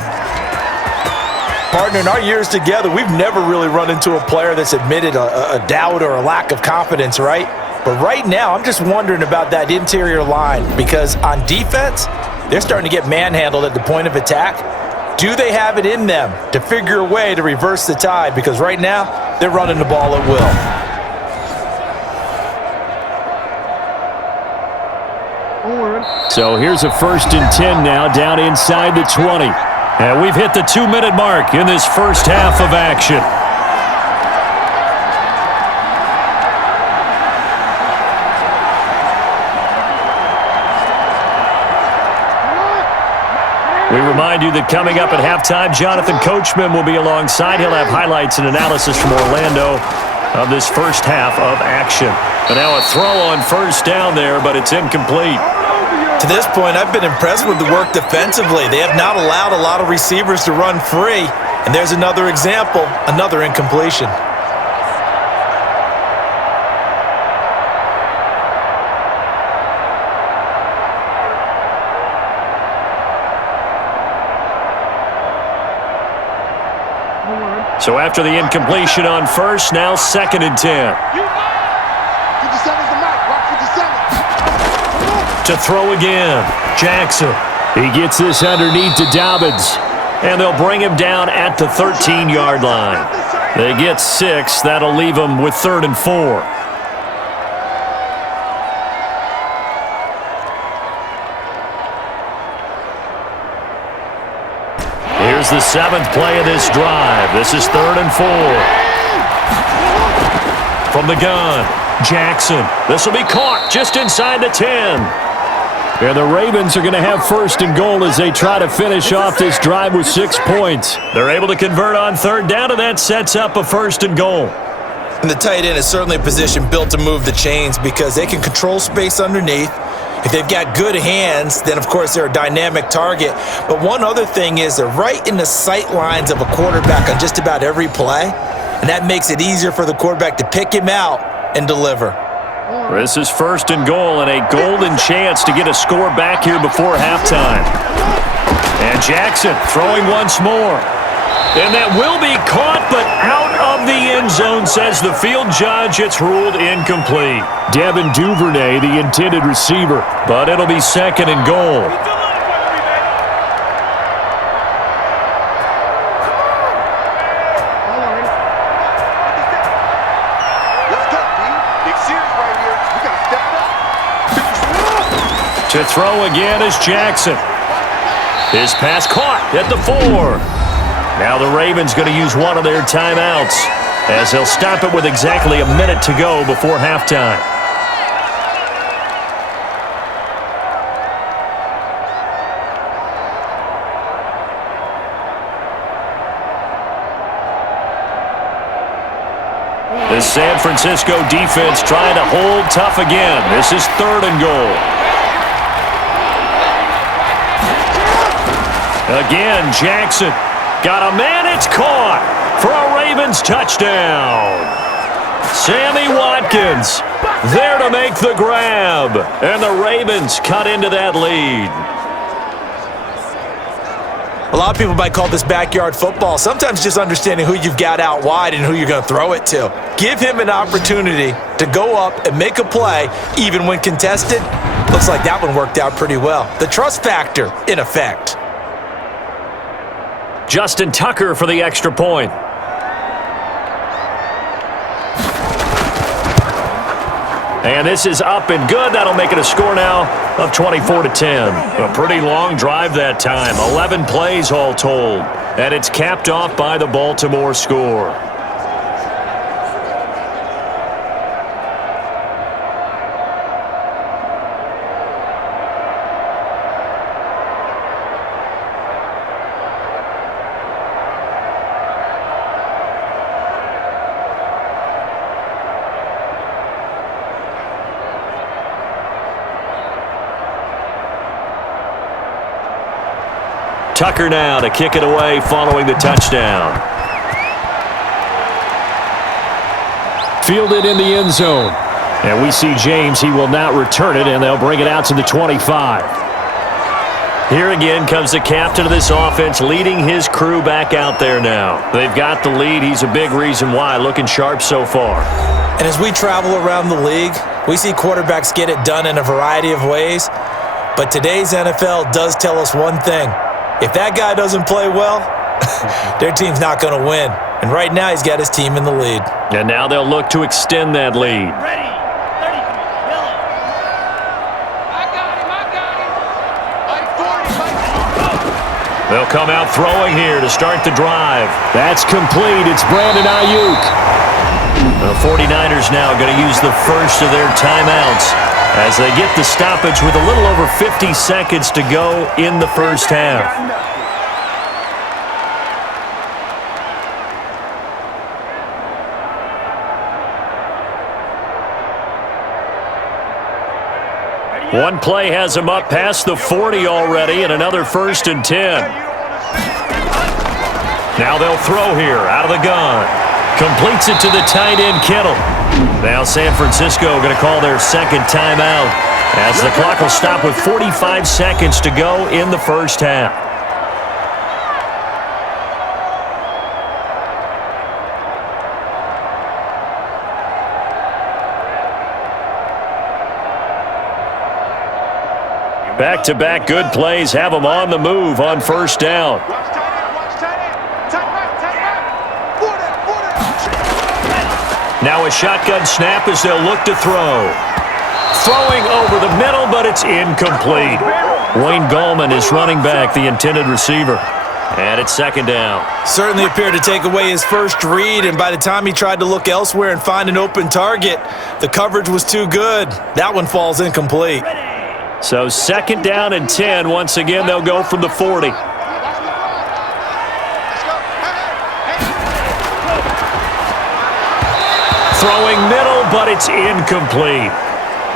Partner, in our years together, we've never really run into a player that's admitted a doubt or a lack of confidence, right? But right now, I'm just wondering about that interior line, because on defense, they're starting to get manhandled at the point of attack. Do they have it in them to figure a way to reverse the tide? Because right now, they're running the ball at will. So here's a 1st and 10 now, down inside the 20. And we've hit the 2-minute mark in this first half of action. We remind you that coming up at halftime, Jonathan Coachman will be alongside. He'll have highlights and analysis from Orlando of this first half of action. But now a throw on 1st down there, but it's incomplete. To this point, I've been impressed with the work defensively. They have not allowed a lot of receivers to run free. And there's another example, another incompletion. So after the incompletion on first, now 2nd and 10. 57's the mic. Watch 57. To throw again, Jackson. He gets this underneath to Dobbins. And they'll bring him down at the 13-yard line. They get 6. That'll leave them with 3rd and 4. Here's the 7th play of this drive. This is 3rd and 4. From the gun, Jackson. This will be caught just inside the 10. And the Ravens are going to have 1st and goal as they try to finish off this drive with 6 points. They're able to convert on 3rd down, and that sets up a 1st and goal. And the tight end is certainly a position built to move the chains because they can control space underneath. If they've got good hands, then, of course, they're a dynamic target. But one other thing is they're right in the sight lines of a quarterback on just about every play, and that makes it easier for the quarterback to pick him out and deliver. This is 1st and goal and a golden chance to get a score back here before halftime. And Jackson throwing once more. And that will be caught, but out of the end zone, says the field judge. It's ruled incomplete. Devin Duvernay, the intended receiver, but it'll be 2nd and goal. To throw again is Jackson. His pass caught at the 4. Now the Ravens going to use one of their timeouts as they'll stop it with exactly a minute to go before halftime. The San Francisco defense trying to hold tough again. This is 3rd and goal. Again, Jackson. Got a man, it's caught for a Ravens touchdown. Sammy Watkins there to make the grab. And the Ravens cut into that lead. A lot of people might call this backyard football. Sometimes just understanding who you've got out wide and who you're going to throw it to. Give him an opportunity to go up and make a play, even when contested. Looks like that one worked out pretty well. The trust factor, in effect. Justin Tucker for the extra point. And this is up and good. That'll make it a score now of 24-10. A pretty long drive that time. 11 plays all told. And it's capped off by the Baltimore score. Tucker now to kick it away following the touchdown. Fielded in the end zone. And we see James. He will not return it, and they'll bring it out to the 25. Here again comes the captain of this offense leading his crew back out there now. They've got the lead. He's a big reason why. Looking sharp so far. And as we travel around the league, we see quarterbacks get it done in a variety of ways. But today's NFL does tell us one thing. If that guy doesn't play well, their team's not going to win. And right now, he's got his team in the lead. And now they'll look to extend that lead. Ready. 30. Miller. I got him. They'll come out throwing here to start the drive. That's complete. It's Brandon Ayuk. The 49ers now going to use the first of their timeouts as they get the stoppage with a little over 50 seconds to go in the first half. One play has him up past the 40 already, and another 1st and 10. Now they'll throw here out of the gun. Completes it to the tight end, Kittle. Now San Francisco going to call their second timeout as the clock will stop with 45 seconds to go in the first half. Back-to-back good plays have them on the move on first down. Watch tight end, watch tight end. Tight right. Forward. Now a shotgun snap as they'll look to throw. Throwing over the middle, but it's incomplete. Wayne Gallman is running back, the intended receiver. And it's second down. Certainly appeared to take away his first read, and by the time he tried to look elsewhere and find an open target, the coverage was too good. That one falls incomplete. So second down and 10. Once again, they'll go from the 40. Throwing middle, but it's incomplete.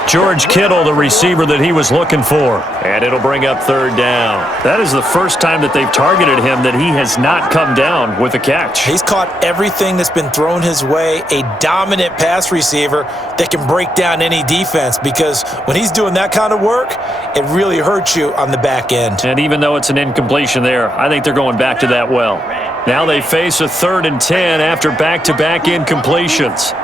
George Kittle, the receiver that he was looking for. And it'll bring up third down. That is the first time that they've targeted him that he has not come down with a catch. He's caught everything that's been thrown his way, a dominant pass receiver that can break down any defense, because when he's doing that kind of work, it really hurts you on the back end. And even though it's an incompletion there, I think they're going back to that well. Now they face a 3rd and 10 after back-to-back incompletions.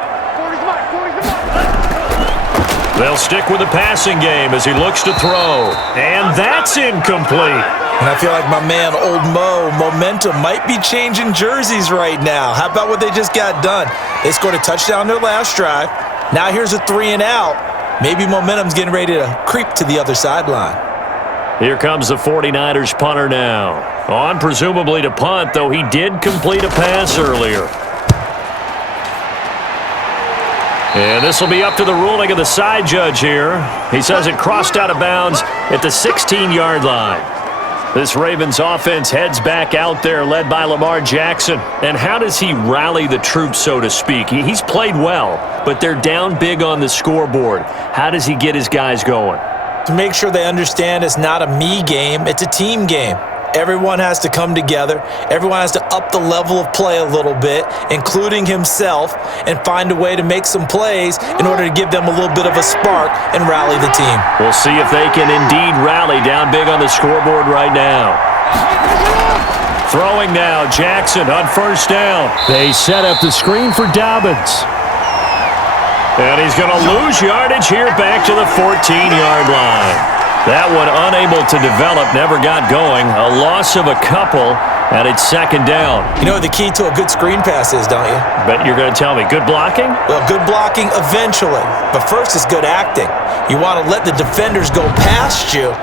They'll stick with the passing game as he looks to throw. And that's incomplete. And I feel like my man, Old Mo, momentum might be changing jerseys right now. How about what they just got done? They scored a touchdown their last drive. Now here's a 3 and out. Maybe momentum's getting ready to creep to the other sideline. Here comes the 49ers punter now. On presumably to punt, though he did complete a pass earlier. And this will be up to the ruling of the side judge here. He says it crossed out of bounds at the 16-yard line. This Ravens offense heads back out there, led by Lamar Jackson. And how does he rally the troops, so to speak? He's played well, but they're down big on the scoreboard. How does he get his guys going? To make sure they understand it's not a me game, it's a team game. Everyone has to come together. Everyone has to up the level of play a little bit, including himself, and find a way to make some plays in order to give them a little bit of a spark and rally the team. We'll see if they can indeed rally down big on the scoreboard right now. Throwing now, Jackson on first down. They set up the screen for Dobbins. And he's going to lose yardage here back to the 14-yard line. That one unable to develop, never got going. A loss of a couple, and it's second down. You know what the key to a good screen pass is, don't you? Bet you're going to tell me. Good blocking? Well, good blocking eventually. But first is good acting. You want to let the defenders go past you,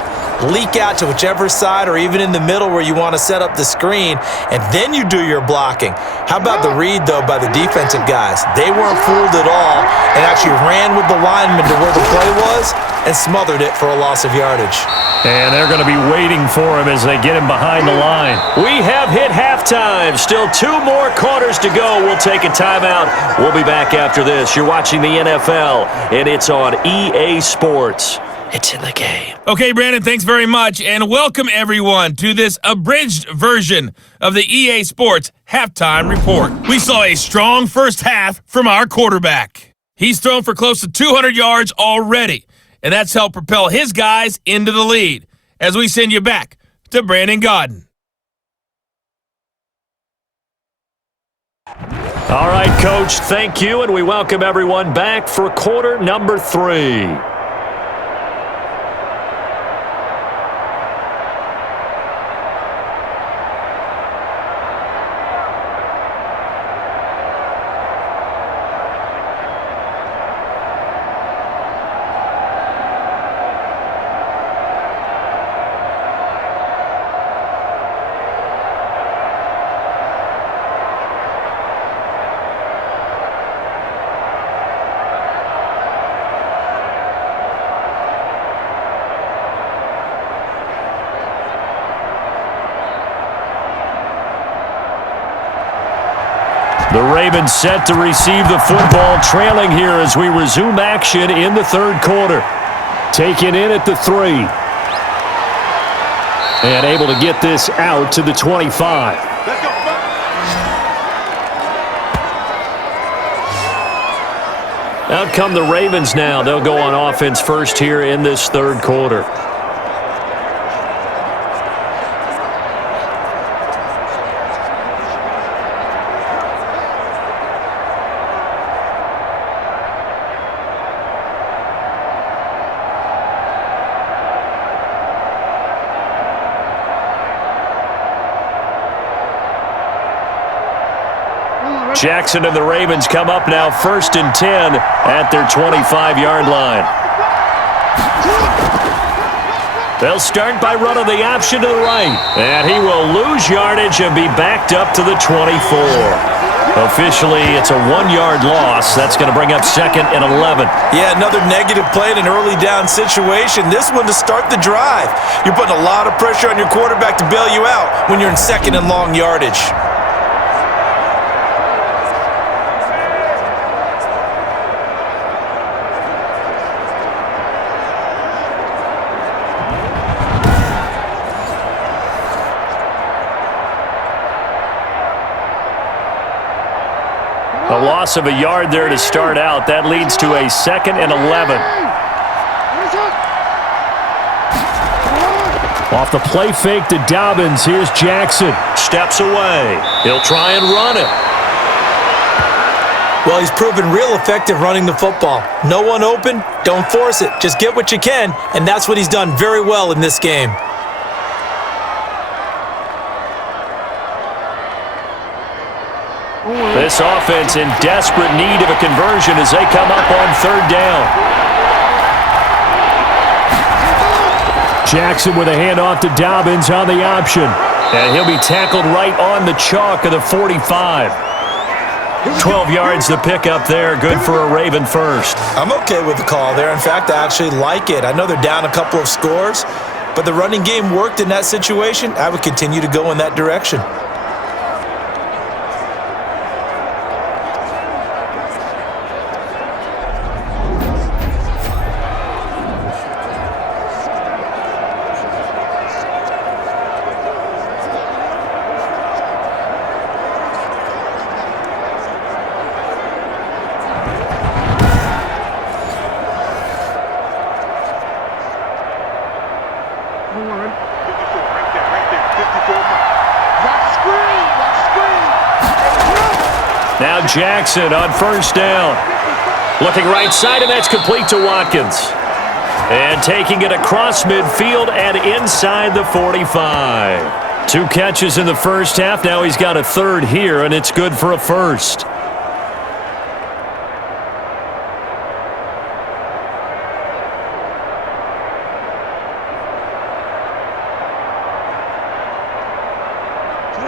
leak out to whichever side or even in the middle where you want to set up the screen, and then you do your blocking. How about the read, though, by the defensive guys? They weren't fooled at all and actually ran with the lineman to where the play was and smothered it for a loss of yardage. And they're going to be waiting for him as they get him behind the line. We have hit halftime. Still 2 more quarters to go. We'll take a timeout. We'll be back after this. You're watching the NFL, and it's on EA Sports. It's in the game. Okay, Brandon, thanks very much, and welcome everyone to this abridged version of the EA Sports Halftime Report. We saw a strong first half from our quarterback. He's thrown for close to 200 yards already, and that's helped propel his guys into the lead. As we send you back to Brandon Godden. All right, Coach, thank you, and we welcome everyone back for quarter number 3. The Ravens set to receive the football, trailing here as we resume action in the third quarter. Taken in at the 3. And able to get this out to the 25. Let's go. Out come the Ravens now. They'll go on offense first here in this third quarter. Jackson and the Ravens come up now 1st and 10 at their 25-yard line. They'll start by running the option to the right. And he will lose yardage and be backed up to the 24. Officially, it's a 1-yard loss. That's going to bring up 2nd and 11. Yeah, another negative play in an early down situation. This one to start the drive. You're putting a lot of pressure on your quarterback to bail you out when you're in 2nd and long yardage. A loss of a yard there to start out. That leads to a 2nd and 11. Off the play fake to Dobbins. Here's Jackson. Steps away. He'll try and run it. Well, he's proven real effective running the football. No one open, don't force it. Just get what you can, and that's what he's done very well in this game. This offense in desperate need of a conversion as they come up on 3rd down. Jackson with a handoff to Dobbins on the option. And he'll be tackled right on the chalk of the 45. 12 yards to pick up there. Good for a Raven first. I'm okay with the call there. In fact, I actually like it. I know they're down a couple of scores, but the running game worked in that situation. I would continue to go in that direction. Now Jackson on 1st down. Looking right side, and that's complete to Watkins. And taking it across midfield and inside the 45. 2 catches in the first half. Now he's got a 3rd here, and it's good for a 1st.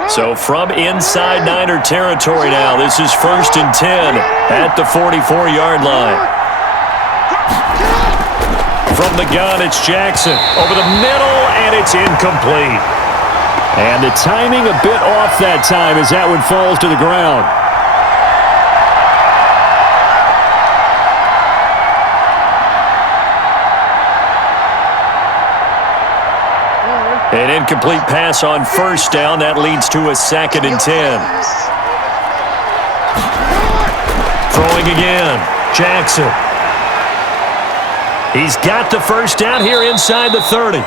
So from inside Niner territory now, this is 1st and 10 at the 44-yard line. From the gun, it's Jackson. Over the middle, and it's incomplete. And the timing a bit off that time as that one falls to the ground. An incomplete pass on 1st down. That leads to a 2nd and 10. Throwing again. Jackson. He's got the 1st down here inside the 30.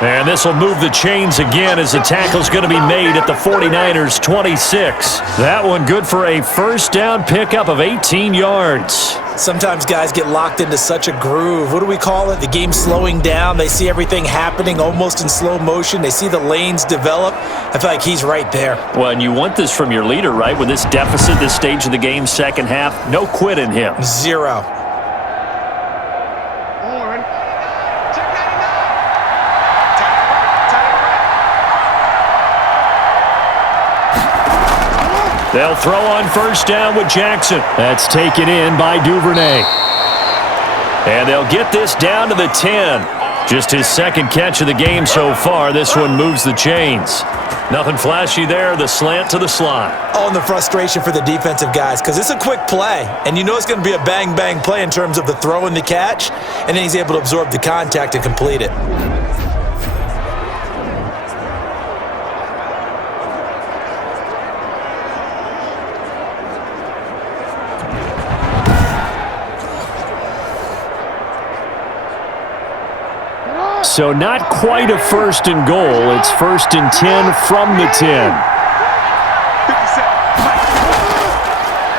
And this will move the chains again as the tackle's going to be made at the 49ers' 26. That one good for a 1st down pickup of 18 yards. Sometimes guys get locked into such a groove. What do we call it? The game's slowing down. They see everything happening almost in slow motion. They see the lanes develop. I feel like he's right there. Well, and you want this from your leader, right? With this deficit, this stage of the game, 2nd half, no quit in him. 0. They'll throw on 1st down with Jackson. That's taken in by Duvernay. And they'll get this down to the 10. Just his 2nd catch of the game so far. This one moves the chains. Nothing flashy there. The slant to the slot. Oh, and the frustration for the defensive guys because it's a quick play. And you know it's going to be a bang-bang play in terms of the throw and the catch. And then he's able to absorb the contact and complete it. So not quite a 1st and goal. It's 1st and 10 from the 10.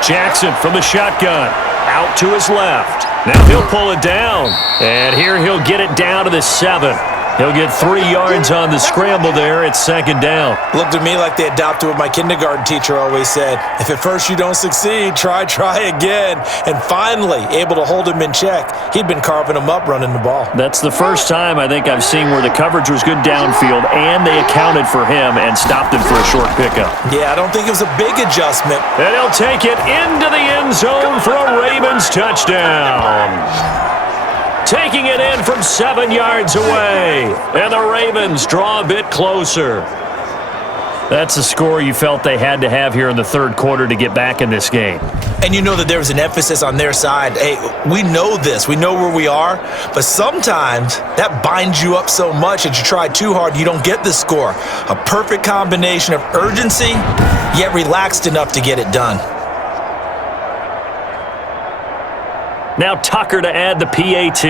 Jackson from the shotgun. Out to his left. Now he'll pull it down. And here he'll get it down to the 7. He'll get 3 yards on the scramble there. It's second down. Looked to me like they adopted what my kindergarten teacher always said. If at first you don't succeed, try again. And finally, able to hold him in check. He'd been carving him up running the ball. That's the first time I think I've seen where the coverage was good downfield and they accounted for him and stopped him for a short pickup. Yeah, I don't think it was a big adjustment. And he'll take it into the end zone for a Ravens touchdown. Taking it in from 7 yards away. And the Ravens draw a bit closer. That's a score you felt they had to have here in the third quarter to get back in this game. And you know that there was an emphasis on their side. Hey, we know this. We know where we are. But sometimes that binds you up so much that you try too hard, you don't get the score. A perfect combination of urgency, yet relaxed enough to get it done. Now Tucker to add the PAT.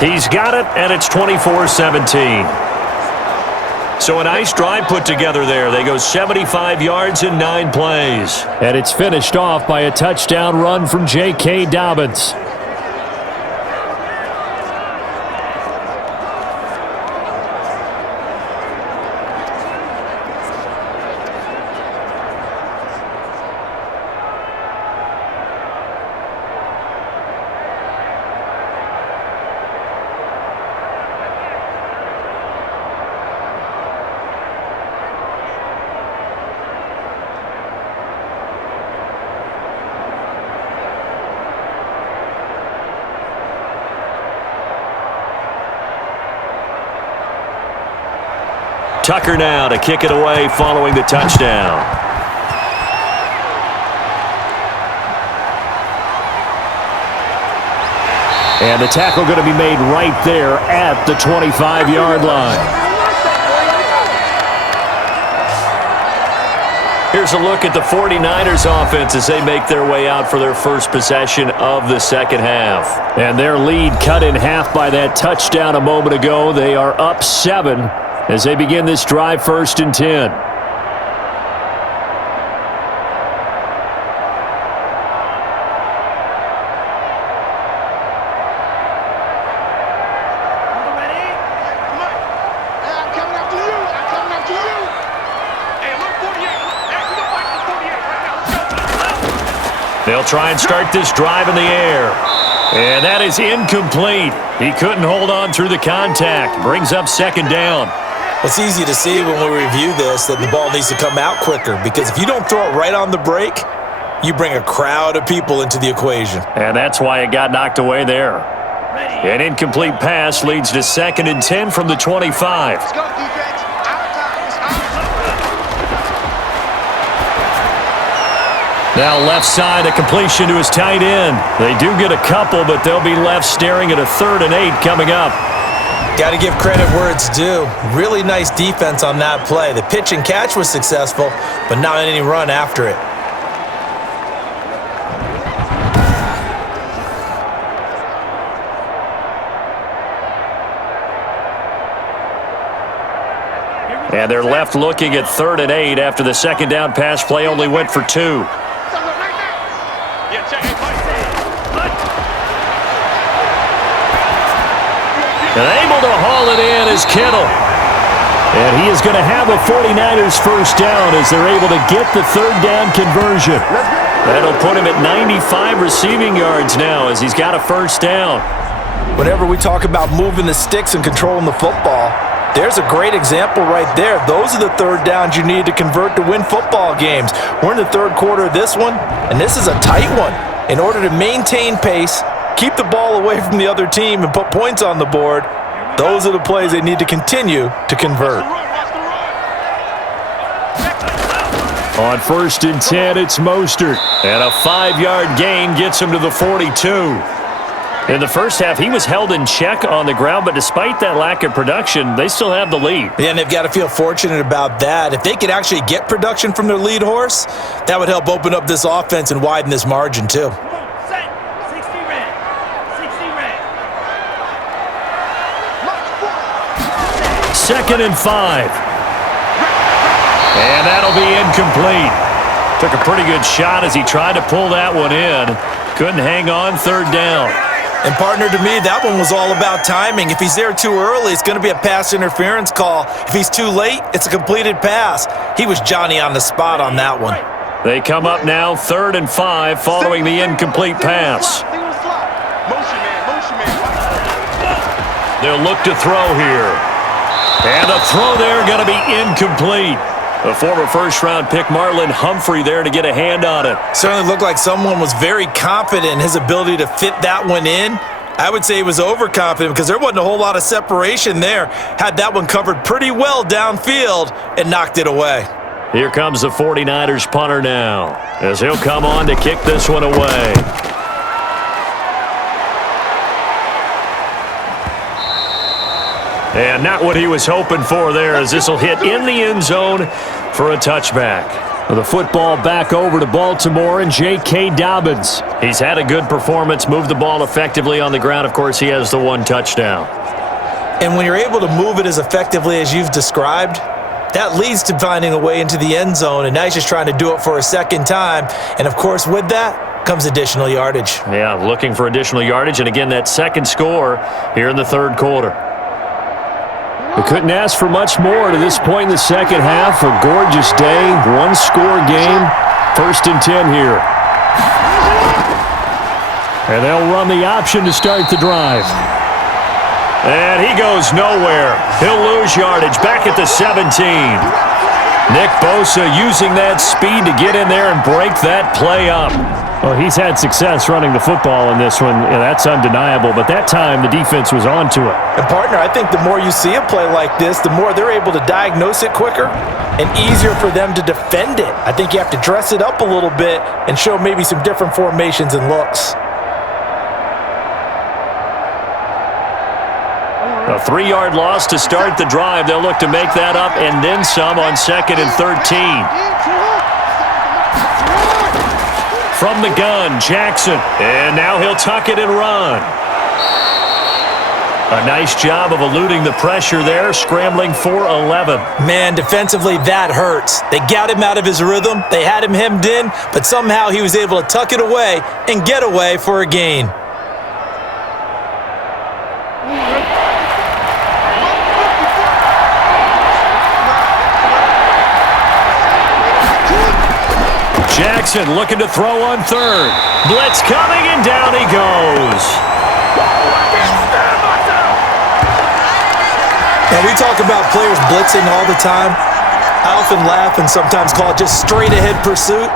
He's got it, and it's 24-17. So a nice drive put together there. They go 75 yards in 9 plays. And it's finished off by a touchdown run from J.K. Dobbins. Tucker now to kick it away following the touchdown. And the tackle going to be made right there at the 25-yard line. Here's a look at the 49ers offense as they make their way out for their first possession of the second half. And their lead cut in half by that touchdown a moment ago. They are up 7 as they begin this drive, 1st and 10. They'll try and start this drive in the air. And that is incomplete. He couldn't hold on through the contact. Brings up second down. It's easy to see when we review this that the ball needs to come out quicker, because if you don't throw it right on the break, you bring a crowd of people into the equation. And that's why it got knocked away there. An incomplete pass leads to 2nd and 10 from the 25. Let's go, defense. Now left side, a completion to his tight end. They do get a couple, but they'll be left staring at a 3rd and 8 coming up. Got to give credit where it's due. Really nice defense on that play. The pitch and catch was successful, but not any run after it. And they're left looking at 3rd and 8 after the second down pass play only went for 2. And able to haul it in is Kittle. And he is going to have a 49ers first down as they're able to get the 3rd down conversion. That'll put him at 95 receiving yards now as he's got a first down. Whenever we talk about moving the sticks and controlling the football, there's a great example right there. Those are the 3rd downs you need to convert to win football games. We're in the 3rd quarter of this one, and this is a tight one. In order to maintain pace, keep the ball away from the other team, and put points on the board, those are the plays they need to continue to convert. On 1st and 10, it's Mostert. And a 5-yard gain gets him to the 42. In the first half, he was held in check on the ground, but despite that lack of production, they still have the lead. Yeah, and they've got to feel fortunate about that. If they could actually get production from their lead horse, that would help open up this offense and widen this margin too. Second and 5. And that'll be incomplete. Took a pretty good shot as he tried to pull that one in. Couldn't hang on third down. And partner, to me, that one was all about timing. If he's there too early, it's going to be a pass interference call. If he's too late, it's a completed pass. He was Johnny on the spot on that one. They come up now 3rd and 5 following the incomplete pass. They'll look to throw here. And the throw there going to be incomplete. The former first-round pick Marlon Humphrey there to get a hand on it. Certainly looked like someone was very confident in his ability to fit that one in. I would say he was overconfident because there wasn't a whole lot of separation there. Had that one covered pretty well downfield and knocked it away. Here comes the 49ers punter now as he'll come on to kick this one away. And not what he was hoping for there, as this will hit in the end zone for a touchback. The football back over to Baltimore and J.K. Dobbins. He's had a good performance, moved the ball effectively on the ground. Of course, he has the one touchdown. And when you're able to move it as effectively as you've described, that leads to finding a way into the end zone, and now he's just trying to do it for a second time. And, of course, with that comes additional yardage. Yeah, looking for additional yardage, and again, that second score here in the third quarter. We couldn't ask for much more to this point in the second half. A gorgeous day, one-score game, 1st and 10 here. And they'll run the option to start the drive. And he goes nowhere. He'll lose yardage back at the 17. Nick Bosa using that speed to get in there and break that play up. Well, he's had success running the football in this one. Yeah, that's undeniable. But that time, the defense was on to it. And, partner, I think the more you see a play like this, the more they're able to diagnose it quicker and easier for them to defend it. I think you have to dress it up a little bit and show maybe some different formations and looks. A 3-yard loss to start the drive. They'll look to make that up and then some on 2nd and 13. From the gun, Jackson. And now he'll tuck it and run. A nice job of eluding the pressure there, scrambling for 11. Man, defensively, that hurts. They got him out of his rhythm. They had him hemmed in, but somehow he was able to tuck it away and get away for a gain. Jackson looking to throw on 3rd. Blitz coming, and down he goes. Now, we talk about players blitzing all the time. I often laugh and sometimes call it just straight-ahead pursuit.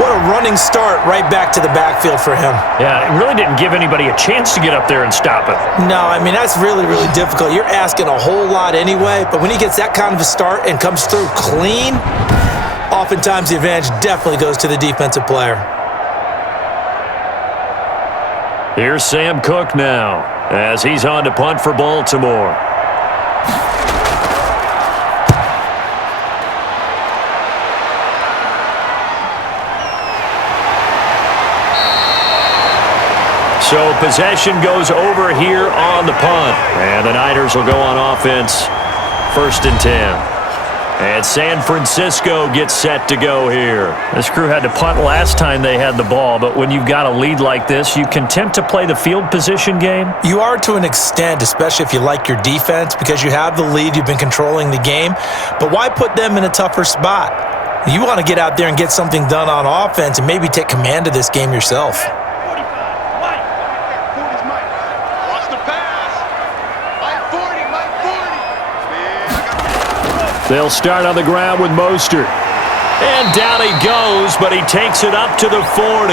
What a running start right back to the backfield for him. Yeah, it really didn't give anybody a chance to get up there and stop it. No, I mean, that's really, really difficult. You're asking a whole lot anyway, but when he gets that kind of a start and comes through clean, oftentimes the advantage definitely goes to the defensive player. Here's Sam Cook now as he's on to punt for Baltimore. So possession goes over here on the punt. And the Niners will go on offense, 1st and 10. And San Francisco gets set to go here. This crew had to punt last time they had the ball, but when you've got a lead like this, you can tempt to play the field position game. You are to an extent, especially if you like your defense, because you have the lead, you've been controlling the game. But why put them in a tougher spot? You want to get out there and get something done on offense and maybe take command of this game yourself. They'll start on the ground with Mostert. And down he goes, but he takes it up to the 40.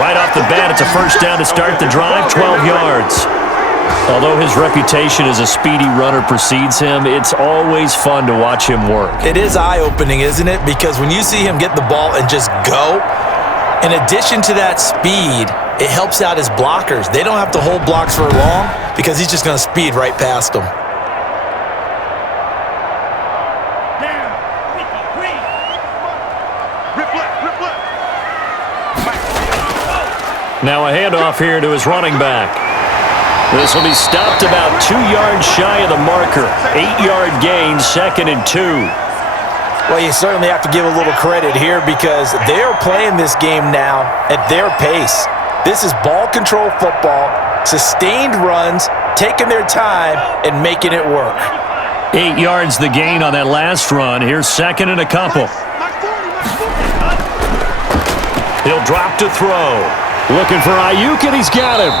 Right off the bat, it's a first down to start the drive, 12 yards. Although his reputation as a speedy runner precedes him, it's always fun to watch him work. It is eye-opening, isn't it? Because when you see him get the ball and just go, in addition to that speed, it helps out his blockers. They don't have to hold blocks for long because he's just going to speed right past them. Now a handoff here to his running back. This will be stopped about 2 yards shy of the marker. 8-yard gain, 2nd and 2. Well, you certainly have to give a little credit here because they're playing this game now at their pace. This is ball control football, sustained runs, taking their time, and making it work. 8 yards the gain on that last run. Here's second and a couple. He'll drop to throw. Looking for Ayuk, and he's got him.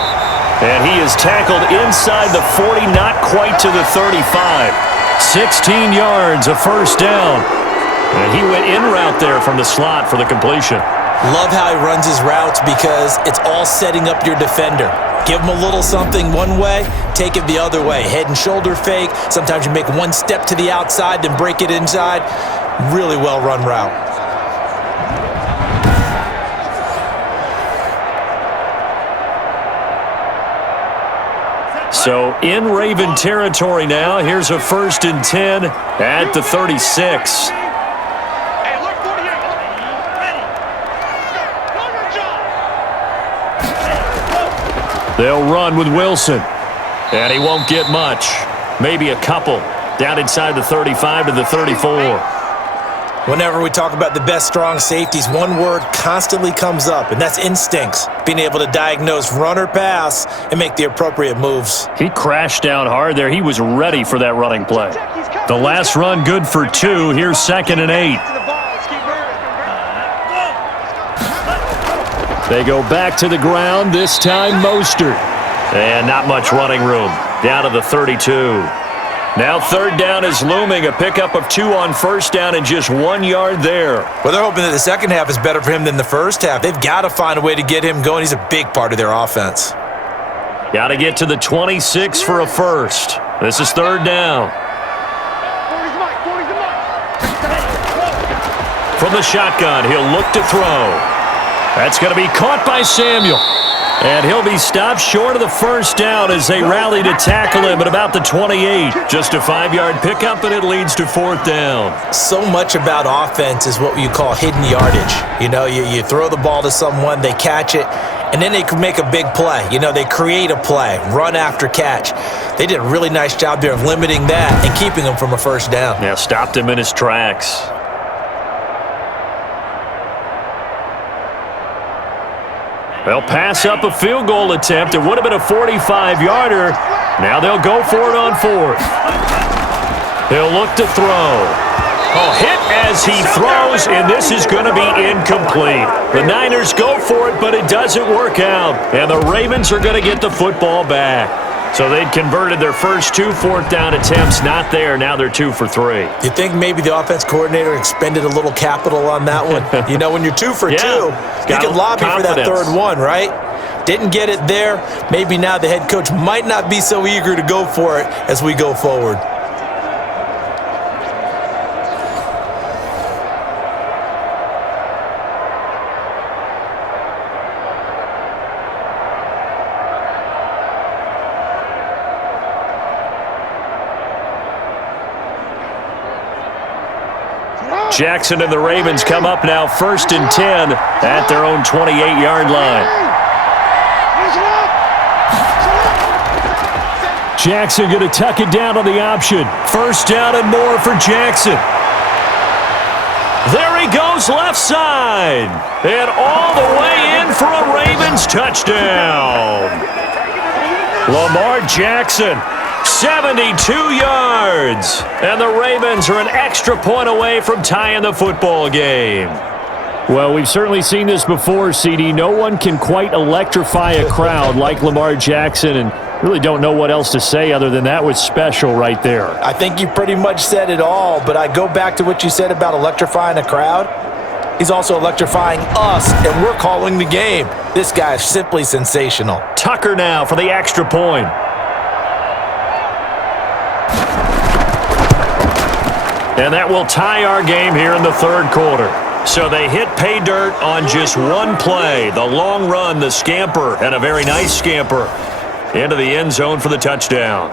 And he is tackled inside the 40, not quite to the 35. 16 yards, a first down. And he went in route there from the slot for the completion. Love how he runs his routes because it's all setting up your defender. Give him a little something one way, take it the other way. Head and shoulder fake. Sometimes you make one step to the outside, then break it inside. Really well-run route. So in Raven territory now. Here's a 1st and 10 at the 36. Hey, look, 48. Ready. Go, your job. They'll run with Wilson. And he won't get much. Maybe a couple. Down inside the 35 to the 34. Whenever we talk about the best strong safeties, one word constantly comes up, and that's instincts. Being able to diagnose run or pass and make the appropriate moves. He crashed down hard there. He was ready for that running play. The last run good for 2. Here's 2nd and 8. They go back to the ground, this time Mostert. And not much running room. Down to the 32. Now 3rd down is looming. A pickup of 2 on 1st down and just 1 yard there. Well, they're hoping that the second half is better for him than the first half. They've got to find a way to get him going. He's a big part of their offense. Got to get to the 26 for a first. This is 3rd down. From the shotgun, he'll look to throw. That's going to be caught by Samuel. And he'll be stopped short of the first down as they rally to tackle him at about the 28. Just a 5-yard pickup, and it leads to 4th down. So much about offense is what you call hidden yardage. You know, you throw the ball to someone, they catch it, and then they can make a big play. You know, they create a play, run after catch. They did a really nice job there of limiting that and keeping him from a first down. Yeah, stopped him in his tracks. They'll pass up a field goal attempt. It would have been a 45-yarder. Now they'll go for it on 4th. He'll look to throw. Oh, hit as he throws, and this is going to be incomplete. The Niners go for it, but it doesn't work out. And the Ravens are going to get the football back. So they'd converted their first 2 4th down attempts. Not there. Now they're 2 for 3. You think maybe the offense coordinator expended a little capital on that one? You know, when you're 2 for 2, you can lobby for that 3rd one, right? Didn't get it there. Maybe now the head coach might not be so eager to go for it as we go forward. Jackson and the Ravens come up now 1st and 10 at their own 28-yard line. Jackson going to tuck it down on the option. 1st down and more for Jackson. There he goes left side. And all the way in for a Ravens touchdown. Lamar Jackson. 72 yards. And the Ravens are an extra point away from tying the football game. Well, we've certainly seen this before, CD. No one can quite electrify a crowd like Lamar Jackson, and really don't know what else to say other than that was special right there. I think you pretty much said it all, but I go back to what you said about electrifying a crowd. He's also electrifying us, and we're calling the game. This guy is simply sensational. Tucker now for the extra point. And that will tie our game here in the 3rd quarter. So they hit pay dirt on just one play. The long run, the scamper, and a very nice scamper into the end zone for the touchdown.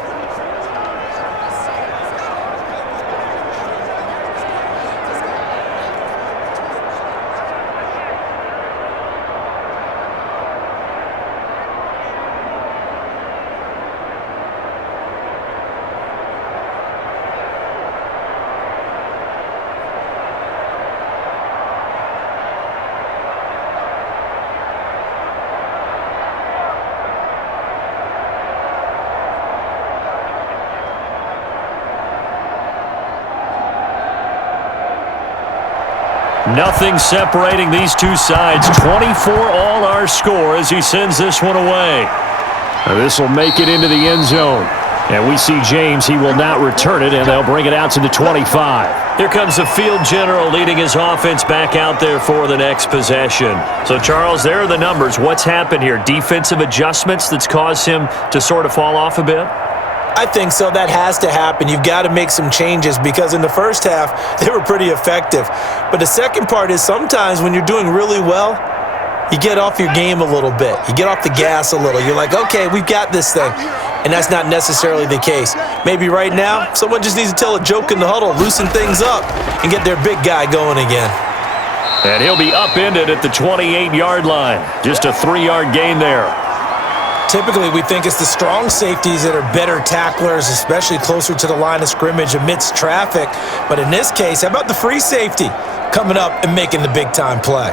Nothing separating these two sides. 24 all our score as he sends this one away. This will make it into the end zone. And we see James, he will not return it, and they'll bring it out to the 25. Here comes the field general leading his offense back out there for the next possession. So, Charles, there are the numbers. What's happened here? Defensive adjustments that's caused him to sort of fall off a bit? I think so. That has to happen. You've got to make some changes because in the first half, they were pretty effective. But the second part is sometimes when you're doing really well, you get off your game a little bit. You get off the gas a little. You're like, okay, we've got this thing. And that's not necessarily the case. Maybe right now, someone just needs to tell a joke in the huddle, loosen things up, and get their big guy going again. And he'll be upended at the 28-yard line. Just a 3-yard gain there. Typically, we think it's the strong safeties that are better tacklers, especially closer to the line of scrimmage amidst traffic. But in this case, how about the free safety coming up and making the big-time play?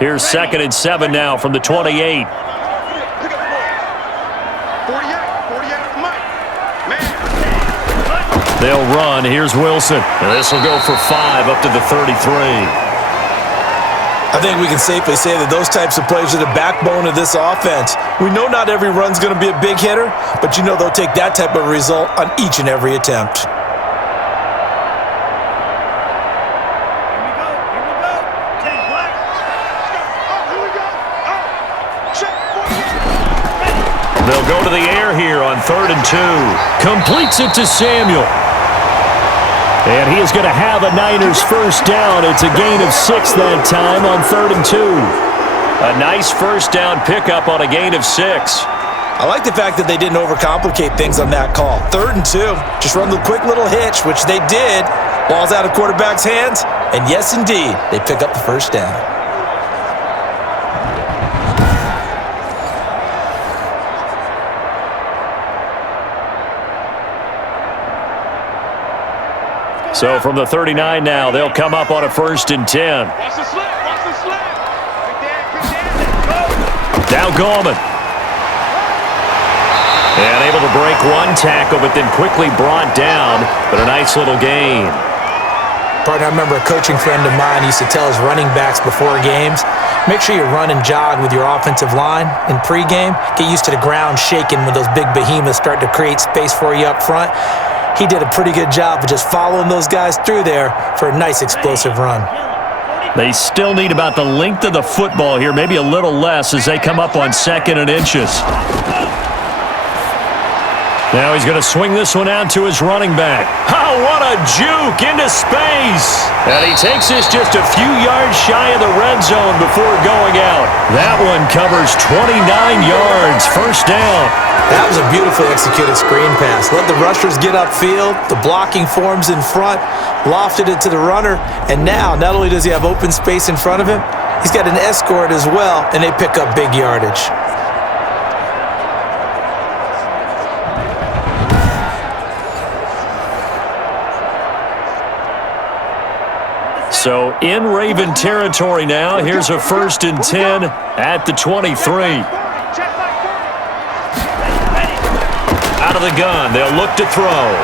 Here's 2nd and 7 now from the 28. They'll run. Here's Wilson. And this will go for 5 up to the 33. I think we can safely say that those types of plays are the backbone of this offense. We know not every run's going to be a big hitter, but you know they'll take that type of result on each and every attempt. They'll go to the air here on 3rd and 2. Completes it to Samuel. And he is going to have a Niners first down. It's a gain of 6 that time on 3rd and 2. A nice first down pickup on a gain of 6. I like the fact that they didn't overcomplicate things on that call. 3rd and 2. Just run the quick little hitch, which they did. Ball's out of quarterback's hands. And yes, indeed, they pick up the first down. So from the 39 now, they'll come up on a 1st and 10. Watch the slip. Watch the slip. Now Gallman. And able to break one tackle, but then quickly brought down. But a nice little gain. Partner, I remember a coaching friend of mine used to tell his running backs before games, make sure you run and jog with your offensive line in pregame. Get used to the ground shaking when those big behemoths start to create space for you up front. He did a pretty good job of just following those guys through there for a nice explosive run. They still need about the length of the football here, maybe a little less as they come up on 2nd and inches. Now he's going to swing this one out to his running back. Oh, what a juke into space. And he takes this just a few yards shy of the red zone before going out. That one covers 29 yards, first down. That was a beautifully executed screen pass. Let the rushers get upfield. The blocking forms in front. Lofted it to the runner. And now, not only does he have open space in front of him, he's got an escort as well, and they pick up big yardage. So in Raven territory now, here's a 1st and 10 at the 23. Out of the gun, they'll look to throw.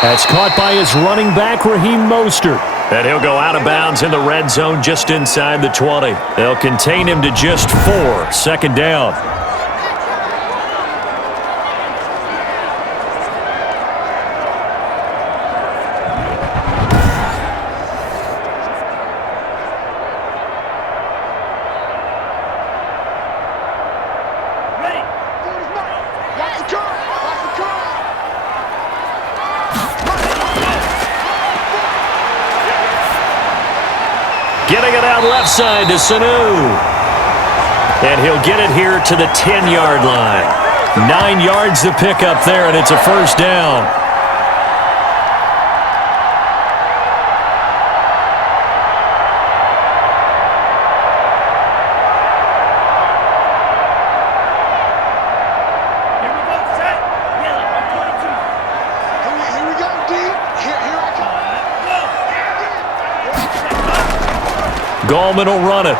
That's caught by his running back, Raheem Mostert. And he'll go out of bounds in the red zone just inside the 20. They'll contain him to just 4, 2nd down. Getting it out left side to Sanu. And he'll get it here to the 10-yard line. 9 yards to pick up there, and it's a first down. Gallman will run it.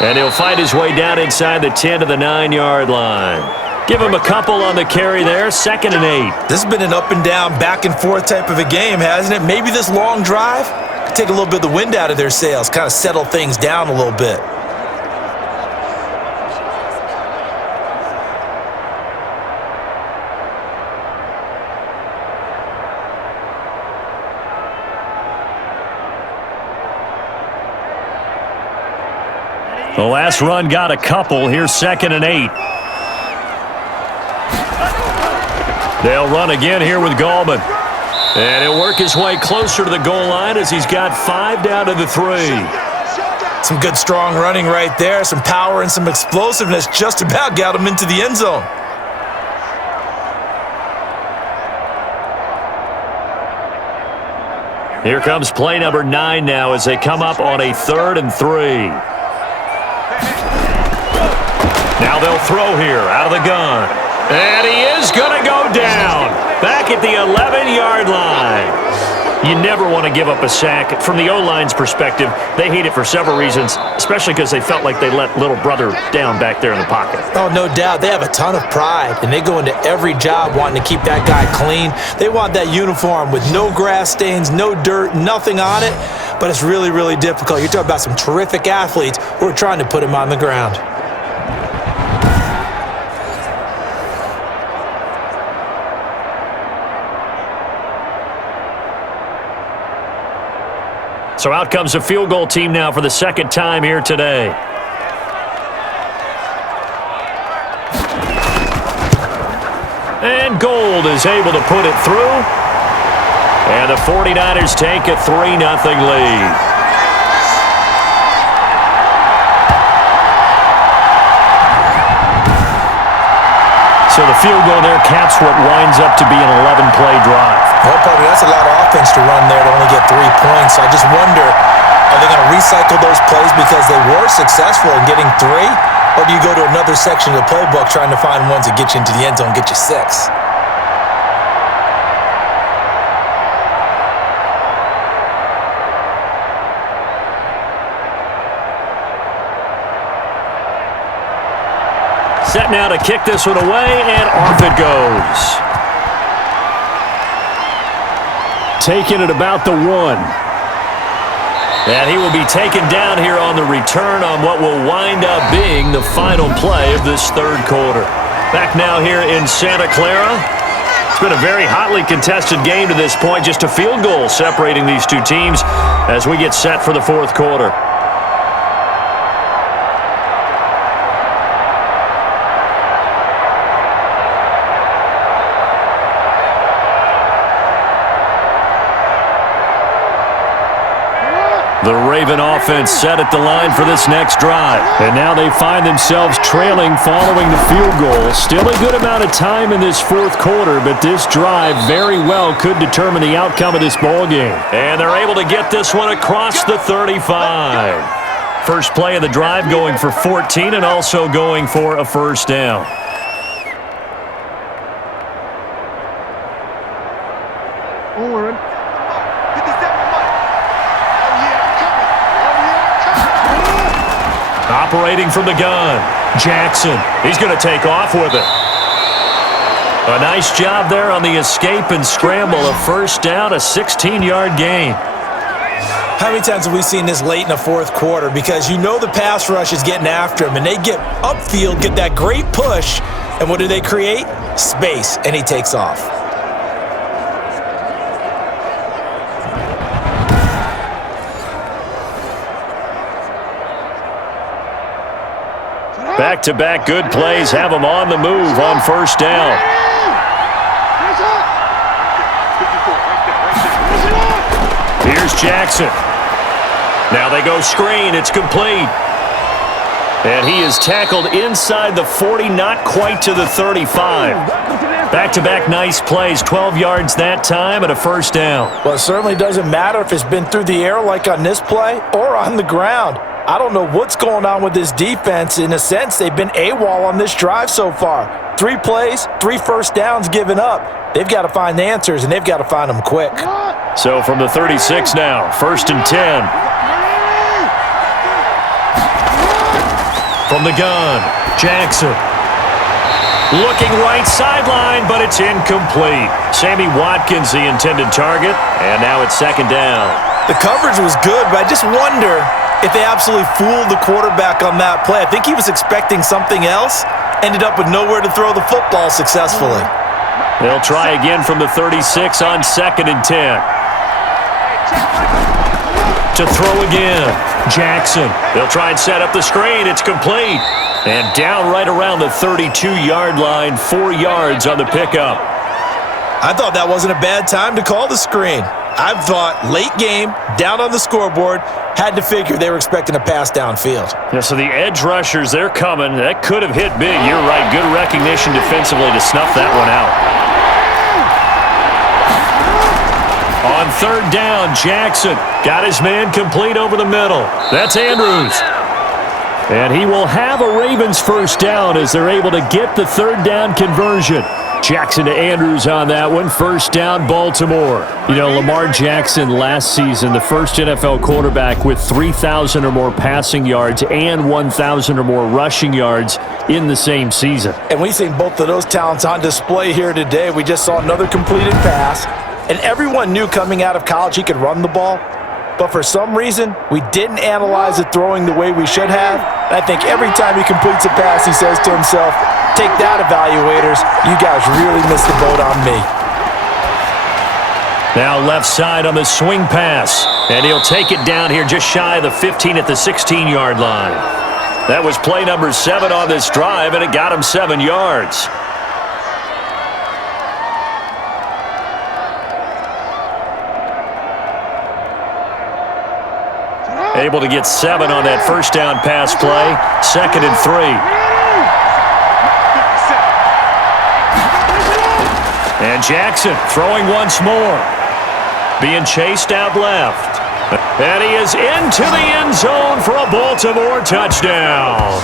And he'll fight his way down inside the 10 to the 9-yard line. Give him a couple on the carry there, 2nd and 8. This has been an up and down, back and forth type of a game, hasn't it? Maybe this long drive could take a little bit of the wind out of their sails, kind of settle things down a little bit. The last run got a couple. Here's 2nd and 8. They'll run again here with Gallman. And he'll work his way closer to the goal line as he's got 5 down to the 3. Some good, strong running right there. Some power and some explosiveness just about got him into the end zone. Here comes play number 9 now as they come up on a 3rd and 3. Now they'll throw here out of the gun. And he is going to go down. Back at the 11-yard line. You never want to give up a sack. From the O-line's perspective, they hate it for several reasons, especially because they felt like they let little brother down back there in the pocket. Oh, no doubt. They have a ton of pride, and they go into every job wanting to keep that guy clean. They want that uniform with no grass stains, no dirt, nothing on it. But it's really, really difficult. You're talking about some terrific athletes who are trying to put him on the ground. So out comes a field goal team now for the 2nd time here today. And Gold is able to put it through. And the 49ers take a 3-0 lead. So the field goal there caps what winds up to be an 11-play drive. Well, partner, that's a lot of offense to run there to only get 3 points. So I just wonder, are they going to recycle those plays because they were successful in getting 3? Or do you go to another section of the playbook trying to find ones that get you into the end zone and get you 6? Set now to kick this one away, and off it goes. Taking it about the 1. And he will be taken down here on the return on what will wind up being the final play of this 3rd quarter. Back now here in Santa Clara. It's been a very hotly contested game to this point. Just a field goal separating these two teams as we get set for the 4th quarter. The Raven offense set at the line for this next drive. And now they find themselves trailing following the field goal. Still a good amount of time in this 4th quarter, but this drive very well could determine the outcome of this ball game. And they're able to get this one across the 35. First play of the drive going for 14 and also going for a 1st down. Operating from the gun, Jackson. He's going to take off with it. A nice job there on the escape and scramble. A 1st down, a 16-yard gain. How many times have we seen this late in the 4th quarter? Because you know the pass rush is getting after him, and they get upfield, get that great push, and what do they create? Space, and he takes off. Back-to-back good plays have them on the move on 1st down. Here's Jackson. Now they go screen. It's complete. And he is tackled inside the 40, not quite to the 35. Back-to-back nice plays, 12 yards that time and a 1st down. Well, it certainly doesn't matter if it's been through the air like on this play or on the ground. I don't know what's going on with this defense. In a sense, they've been AWOL on this drive so far. 3 plays, 3 1st downs given up. They've got to find the answers, and they've got to find them quick. So from the 36 now, 1st and 10. From the gun, Jackson. Looking right sideline, but it's incomplete. Sammy Watkins, the intended target, and now it's second down. The coverage was good, but I just wonder if they absolutely fooled the quarterback on that play. I think he was expecting something else, ended up with nowhere to throw the football successfully. They'll try again from the 36 on 2nd and 10. To throw again, Jackson. They'll try and set up the screen. It's complete. And down right around the 32-yard line, 4 yards on the pickup. I thought that wasn't a bad time to call the screen. I thought late game, down on the scoreboard, had to figure they were expecting a pass downfield. Yeah, so the edge rushers, they're coming. That could have hit big. You're right. Good recognition defensively to snuff that one out. On 3rd down, Jackson got his man complete over the middle. That's Andrews. And he will have a Ravens first down as they're able to get the 3rd down conversion. Jackson to Andrews on that one. First down, Baltimore. You know, Lamar Jackson last season, the first NFL quarterback with 3,000 or more passing yards and 1,000 or more rushing yards in the same season. And we've seen both of those talents on display here today. We just saw another completed pass. And everyone knew coming out of college he could run the ball. But for some reason, we didn't analyze it throwing the way we should have. And I think every time he completes a pass, he says to himself, take that, evaluators. You guys really missed the boat on me. Now left side on the swing pass. And he'll take it down here just shy of the 15 at the 16-yard line. That was play number 7 on this drive, and it got him 7 yards. Able to get 7 on that first down pass play. 2nd and 3. And Jackson throwing once more. Being chased out left. And he is into the end zone for a Baltimore touchdown.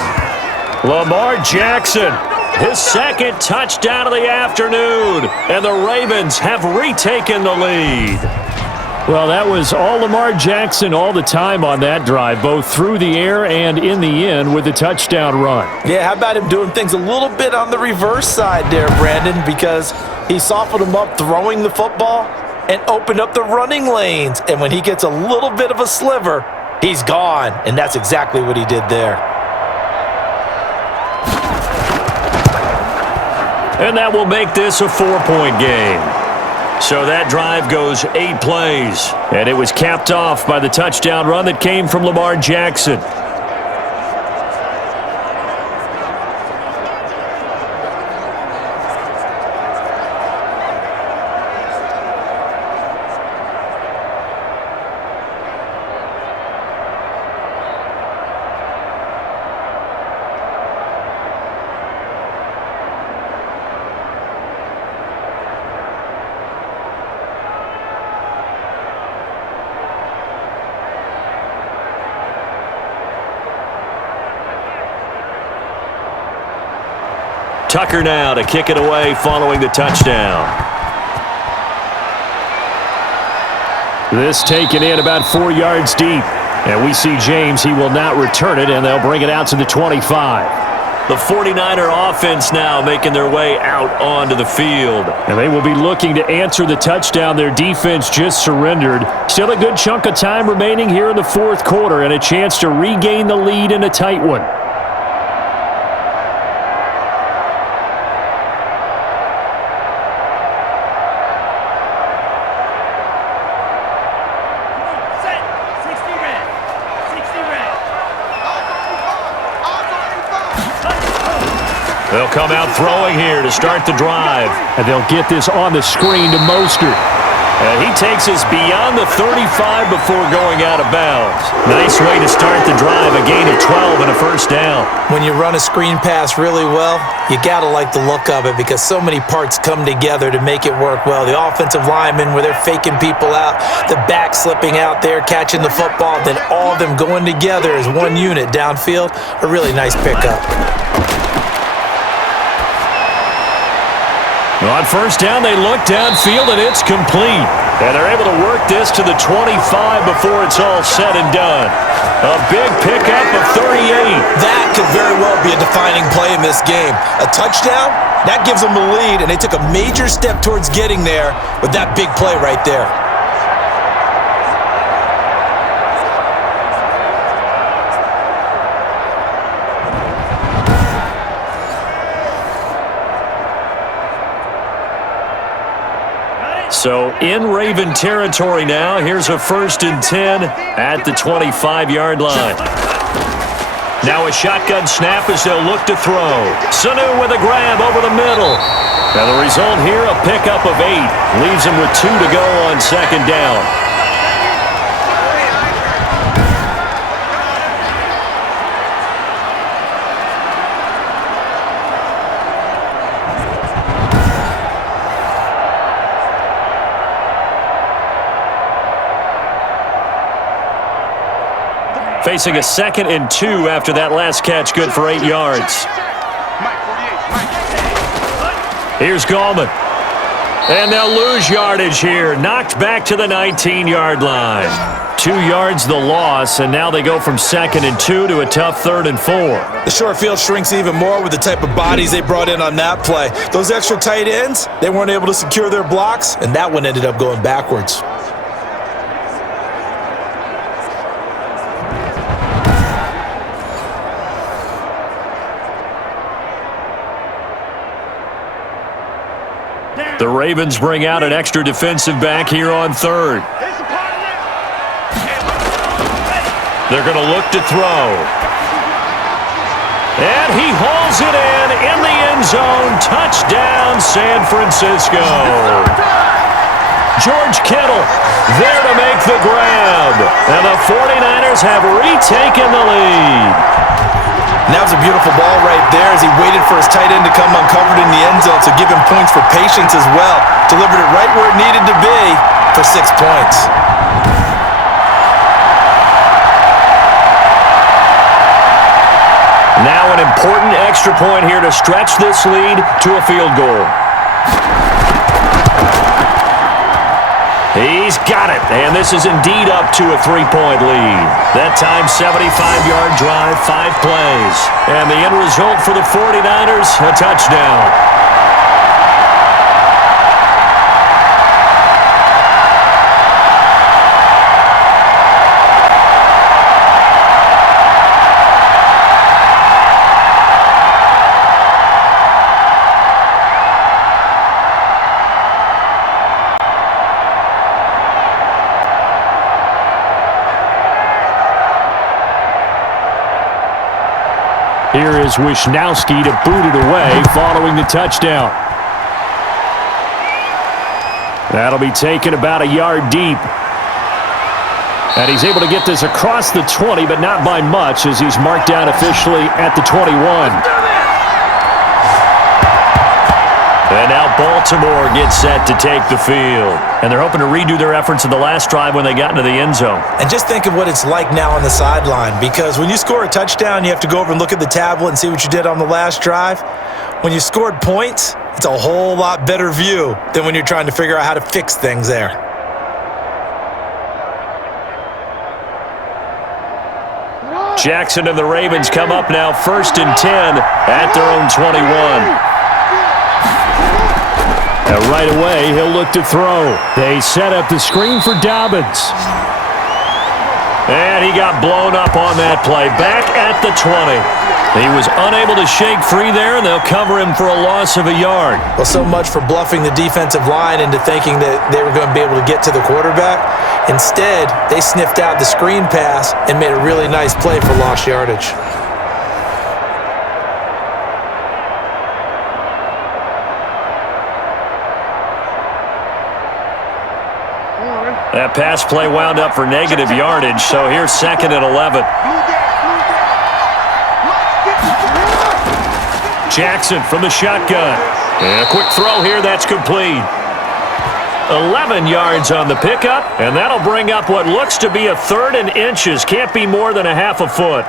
Lamar Jackson, his 2nd touchdown of the afternoon. And the Ravens have retaken the lead. Well, that was all Lamar Jackson all the time on that drive, both through the air and in the end with the touchdown run. Yeah, how about him doing things a little bit on the reverse side there, Brandon, because he softened him up throwing the football and opened up the running lanes. And when he gets a little bit of a sliver, he's gone. And that's exactly what he did there. And that will make this a 4-point game. So that drive goes 8 plays, and it was capped off by the touchdown run that came from Lamar Jackson. Tucker now to kick it away following the touchdown. This taken in about 4 yards deep. And we see James, he will not return it, and they'll bring it out to the 25. The 49er offense now making their way out onto the field. And they will be looking to answer the touchdown their defense just surrendered. Still a good chunk of time remaining here in the 4th quarter and a chance to regain the lead in a tight one. They'll come out throwing here to start the drive. And they'll get this on the screen to Mostert. And he takes us beyond the 35 before going out of bounds. Nice way to start the drive, a gain of 12 and a first down. When you run a screen pass really well, you got to like the look of it because so many parts come together to make it work well. The offensive linemen where they're faking people out, the back slipping out there, catching the football, then all of them going together as one unit downfield. A really nice pickup. On first down, they look downfield, and it's complete. And they're able to work this to the 25 before it's all said and done. A big pickup of 38. That could very well game-winning play in this game. A touchdown, that gives them the lead, and they took a major step towards getting there with that big play right there. So in Raven territory now, here's a 1st and 10 at the 25-yard line. Now a shotgun snap as they'll look to throw. Sanu with a grab over the middle. And the result here, a pickup of 8. Leaves them with 2 to go on 2nd down. Facing a 2nd and 2 after that last catch, good for 8 yards. Here's Gallman. And they'll lose yardage here. Knocked back to the 19-yard line. 2 yards the loss, and now they go from 2nd and 2 to a tough 3rd and 4. The short field shrinks even more with the type of bodies they brought in on that play. Those extra tight ends, they weren't able to secure their blocks, and that one ended up going backwards. The Ravens bring out an extra defensive back here on 3rd. They're going to look to throw. And he hauls it in the end zone. Touchdown, San Francisco. George Kittle there to make the grab. And the 49ers have retaken the lead. And that was a beautiful ball right there as he waited for his tight end to come uncovered in the end zone, so give him points for patience as well. Delivered it right where it needed to be for 6 points. Now an important extra point here to stretch this lead to a field goal. He's got it, and this is indeed up to a 3-point lead. That time, 75-yard drive, 5 plays. And the end result for the 49ers, a touchdown. Here is Wisnowski to boot it away following the touchdown. That'll be taken about a yard deep. And he's able to get this across the 20, but not by much as he's marked down officially at the 21. And now Baltimore gets set to take the field. And they're hoping to redo their efforts in the last drive when they got into the end zone. And just think of what it's like now on the sideline, because when you score a touchdown, you have to go over and look at the tablet and see what you did on the last drive. When you scored points, it's a whole lot better view than when you're trying to figure out how to fix things there. Jackson and the Ravens come up now 1st and 10 at their own 21. And right away, he'll look to throw. They set up the screen for Dobbins. And he got blown up on that play. Back at the 20. He was unable to shake free there, and they'll cover him for a loss of a yard. Well, so much for bluffing the defensive line into thinking that they were going to be able to get to the quarterback. Instead, they sniffed out the screen pass and made a really nice play for lost yardage. That pass play wound up for negative yardage, so here's 2nd and 11. Jackson from the shotgun. And a quick throw here, that's complete. 11 yards on the pickup, and that'll bring up what looks to be a 3rd and inches. Can't be more than a half a foot.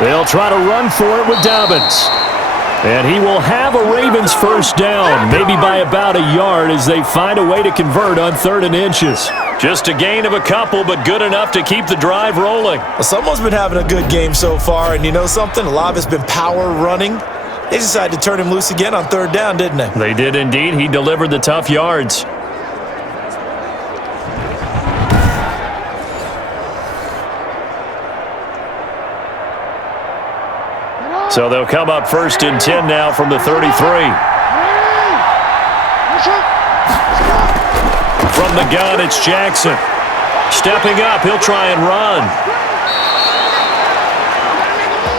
They'll They'll try to run for it with Dobbins. And he will have a Ravens first down, maybe by about a yard as they find a way to convert on 3rd and inches. Just a gain of a couple, but good enough to keep the drive rolling. Well, someone's been having a good game so far, and you know something? A lot of it's been power running. They decided to turn him loose again on 3rd down, didn't they? They did indeed. He delivered the tough yards. So they'll come up 1st and 10 now from the 33. From the gun, it's Jackson. Stepping up, he'll try and run.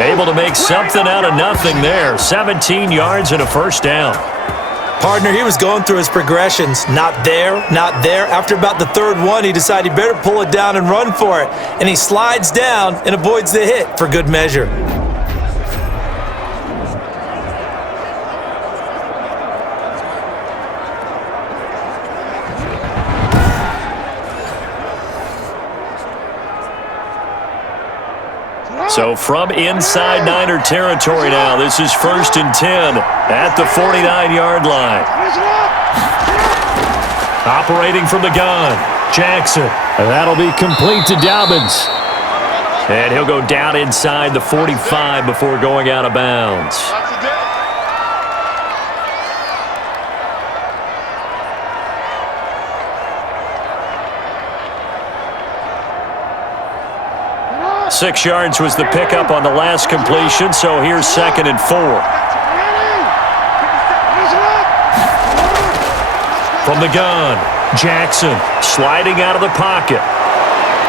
Able to make something out of nothing there. 17 yards and a first down. Partner, he was going through his progressions. Not there, not there. After about the 3rd one, he decided he better pull it down and run for it. And he slides down and avoids the hit for good measure. So from inside Niner territory now, this is 1st and 10 at the 49-yard line. Operating from the gun, Jackson. And that'll be complete to Dobbins. And he'll go down inside the 45 before going out of bounds. 6 yards was the pickup on the last completion, so here's 2nd and 4. From the gun, Jackson sliding out of the pocket.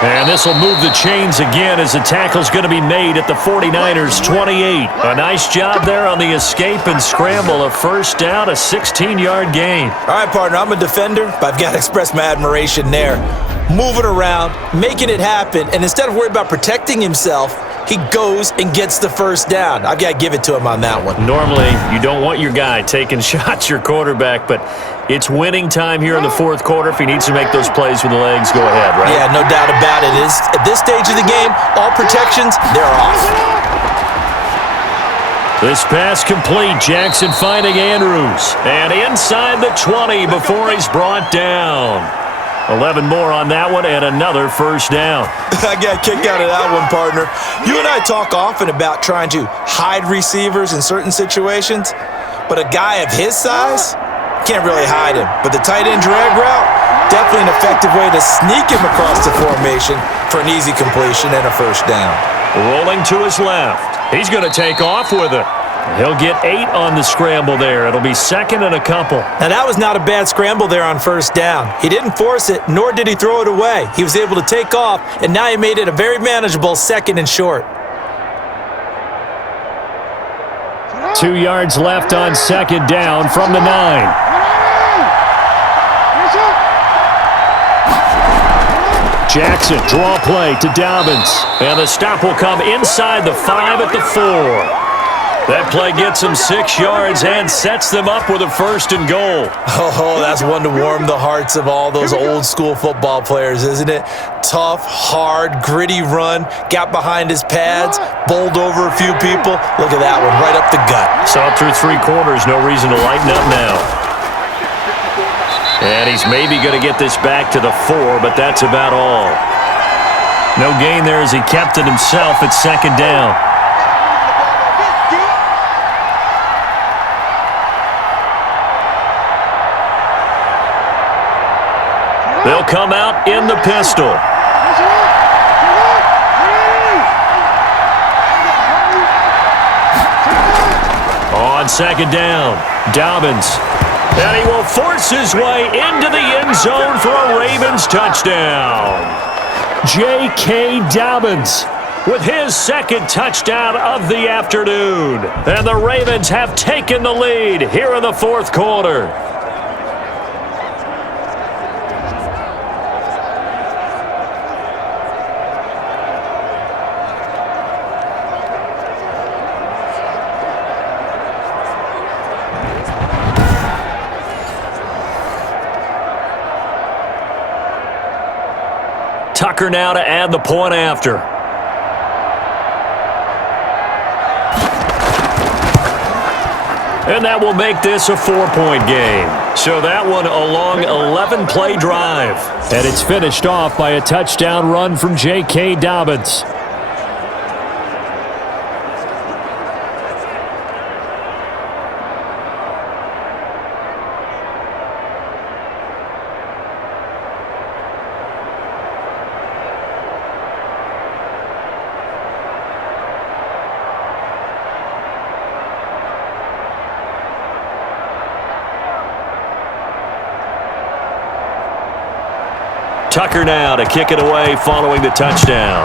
And this will move the chains again as the tackle's going to be made at the 49ers' 28. A nice job there on the escape and scramble. A first down, a 16-yard gain. All right, partner, I'm a defender, but I've got to express my admiration there. Moving around, making it happen, and instead of worrying about protecting himself, he goes and gets the first down. I've got to give it to him on that one. Normally, you don't want your guy taking shots, your quarterback, but it's winning time here in the 4th quarter. If he needs to make those plays with the legs, go ahead, right? Yeah, no doubt about it. At this stage of the game, all protections, they're off. This pass complete. Jackson finding Andrews. And inside the 20 before he's brought down. 11 more on that one and another first down. I got a kick out of that one, partner. You and I talk often about trying to hide receivers in certain situations, but a guy of his size can't really hide him. But the tight end drag route, definitely an effective way to sneak him across the formation for an easy completion and a first down. Rolling to his left. He's going to take off with it. He'll get 8 on the scramble there. It'll be 2nd and a couple. Now, that was not a bad scramble there on first down. He didn't force it, nor did he throw it away. He was able to take off, and now he made it a very manageable 2nd and short. 2 yards left on 2nd down from the 9. Jackson, draw play to Dobbins. And the stop will come inside the 5 at the 4. That play gets him 6 yards and sets them up with a 1st and goal. Oh, that's one to warm the hearts of all those old school football players, isn't it? Tough, hard, gritty run, got behind his pads, bowled over a few people. Look at that one, right up the gut. Saw through 3 quarters, no reason to lighten up now. And he's maybe going to get this back to the 4, but that's about all. No gain there as he kept it himself at 2nd down. They'll come out in the pistol. On 2nd down, Dobbins. And he will force his way into the end zone for a Ravens touchdown. J.K. Dobbins with his 2nd touchdown of the afternoon. And the Ravens have taken the lead here in the 4th quarter. Tucker now to add the point after. And that will make this a 4-point game. So that one a long 11-play drive. And it's finished off by a touchdown run from J.K. Dobbins. Tucker now to kick it away following the touchdown.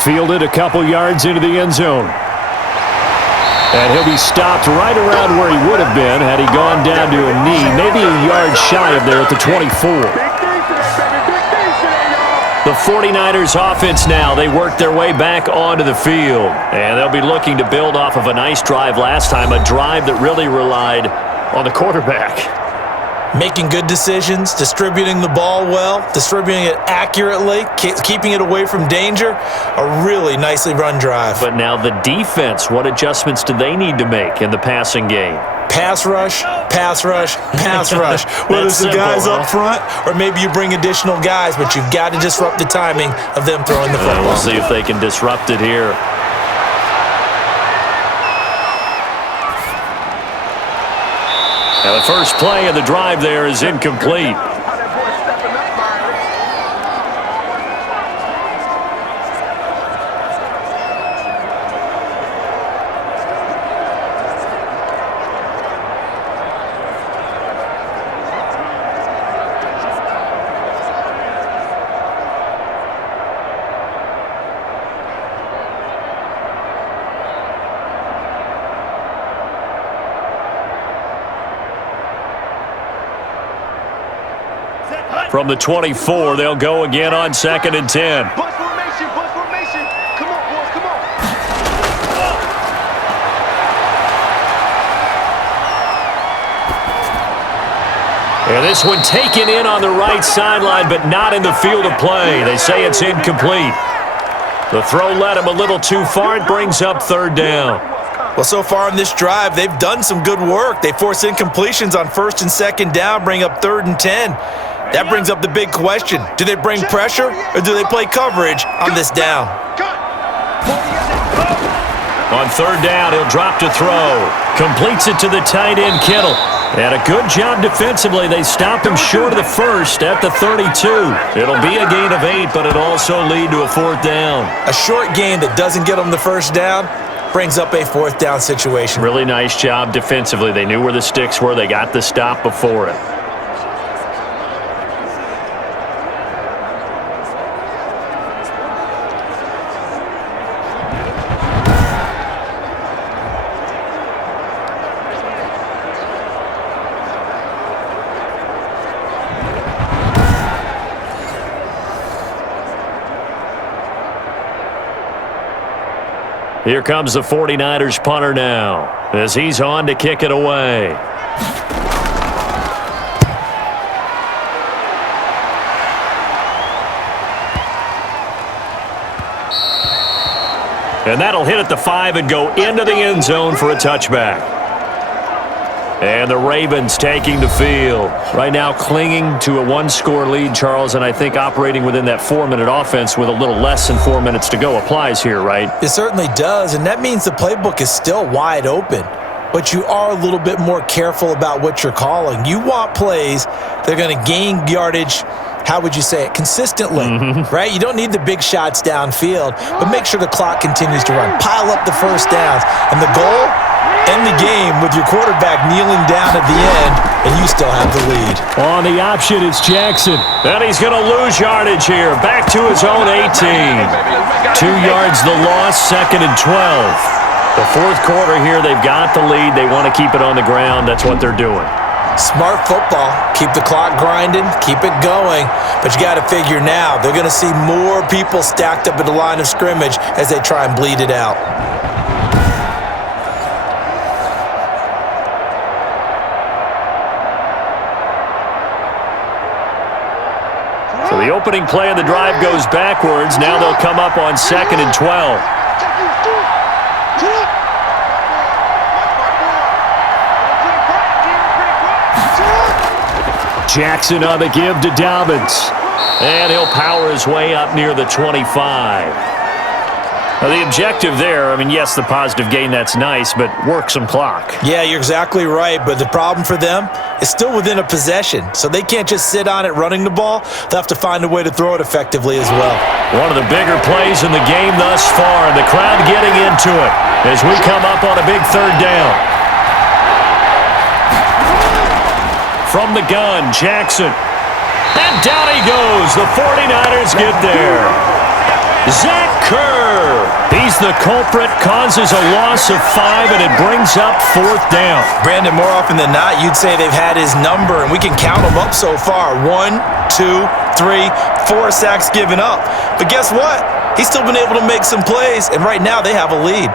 Fielded a couple yards into the end zone. And he'll be stopped right around where he would have been had he gone down to a knee, maybe a yard shy of there at the 24. The 49ers offense now, they work their way back onto the field. And they'll be looking to build off of a nice drive last time, a drive that really relied on the quarterback. Making good decisions, distributing the ball well, distributing it accurately, keeping it away from danger. A really nicely run drive. But now the defense, what adjustments do they need to make in the passing game? Pass rush, pass rush, pass rush. Whether it's the guys up front or maybe you bring additional guys, but you've got to disrupt the timing of them throwing the football. We'll see if they can disrupt it here. Now the first play of the drive there is incomplete. From the 24, they'll go again on 2nd and 10. Bus formation, bus formation. Come on, boys, come on. And this one taken in on the right sideline, but not in the field of play. They say it's incomplete. The throw led him a little too far. It brings up 3rd down. Well, so far in this drive, they've done some good work. They force incompletions on 1st and 2nd down, bring up 3rd and 10. That brings up the big question. Do they bring pressure or do they play coverage on this down? On 3rd down, he'll drop to throw. Completes it to the tight end, Kittle. And a good job defensively. They stop him short of the first at the 32. It'll be a gain of 8, but it'll also lead to a 4th down. A short gain that doesn't get them the first down brings up a 4th down situation. Really nice job defensively. They knew where the sticks were. They got the stop before it. Here comes the 49ers punter now as he's on to kick it away. And that'll hit at the 5 and go into the end zone for a touchback. And the Ravens taking the field. Right now clinging to a 1-score lead, Charles, and I think operating within that 4-minute offense with a little less than 4 minutes to go applies here, right? It certainly does, and that means the playbook is still wide open. But you are a little bit more careful about what you're calling. You want plays that are going to gain yardage, how would you say it, consistently, right? You don't need the big shots downfield, but make sure the clock continues to run. Pile up the first downs, and the goal, end the game with your quarterback kneeling down at the end, and you still have the lead. On the option, it's Jackson. And he's going to lose yardage here. Back to his own 18. 2 yards the loss, 2nd and 12. The 4th quarter here, they've got the lead. They want to keep it on the ground. That's what they're doing. Smart football. Keep the clock grinding. Keep it going. But you got to figure now, they're going to see more people stacked up at the line of scrimmage as they try and bleed it out. So the opening play of the drive goes backwards. Now they'll come up on 2nd and 12. Jackson on the give to Dobbins. And he'll power his way up near the 25. Now, the objective there, I mean, yes, the positive gain, that's nice, but work some clock. Yeah, you're exactly right, but the problem for them is still within a possession, so they can't just sit on it running the ball. They'll have to find a way to throw it effectively as well. One of the bigger plays in the game thus far, and the crowd getting into it as we come up on a big third down. From the gun, Jackson. And down he goes. The 49ers get there. Zach Kerr. He's the culprit, causes a loss of 5, and it brings up 4th down. Brandon, more often than not, you'd say they've had his number, and we can count them up so far. 1, 2, 3, 4 sacks given up. But guess what? He's still been able to make some plays, and right now they have a lead.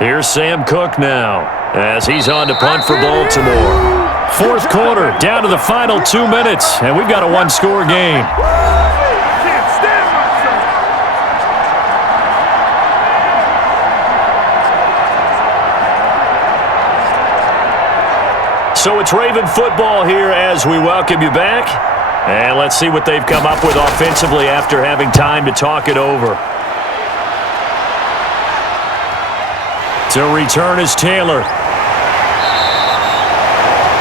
Here's Sam Cook now as he's on to punt for Baltimore. 4th quarter, down to the final 2 minutes, and we've got a one-score game. So it's Raven football here as we welcome you back. And let's see what they've come up with offensively after having time to talk it over. To return is Taylor.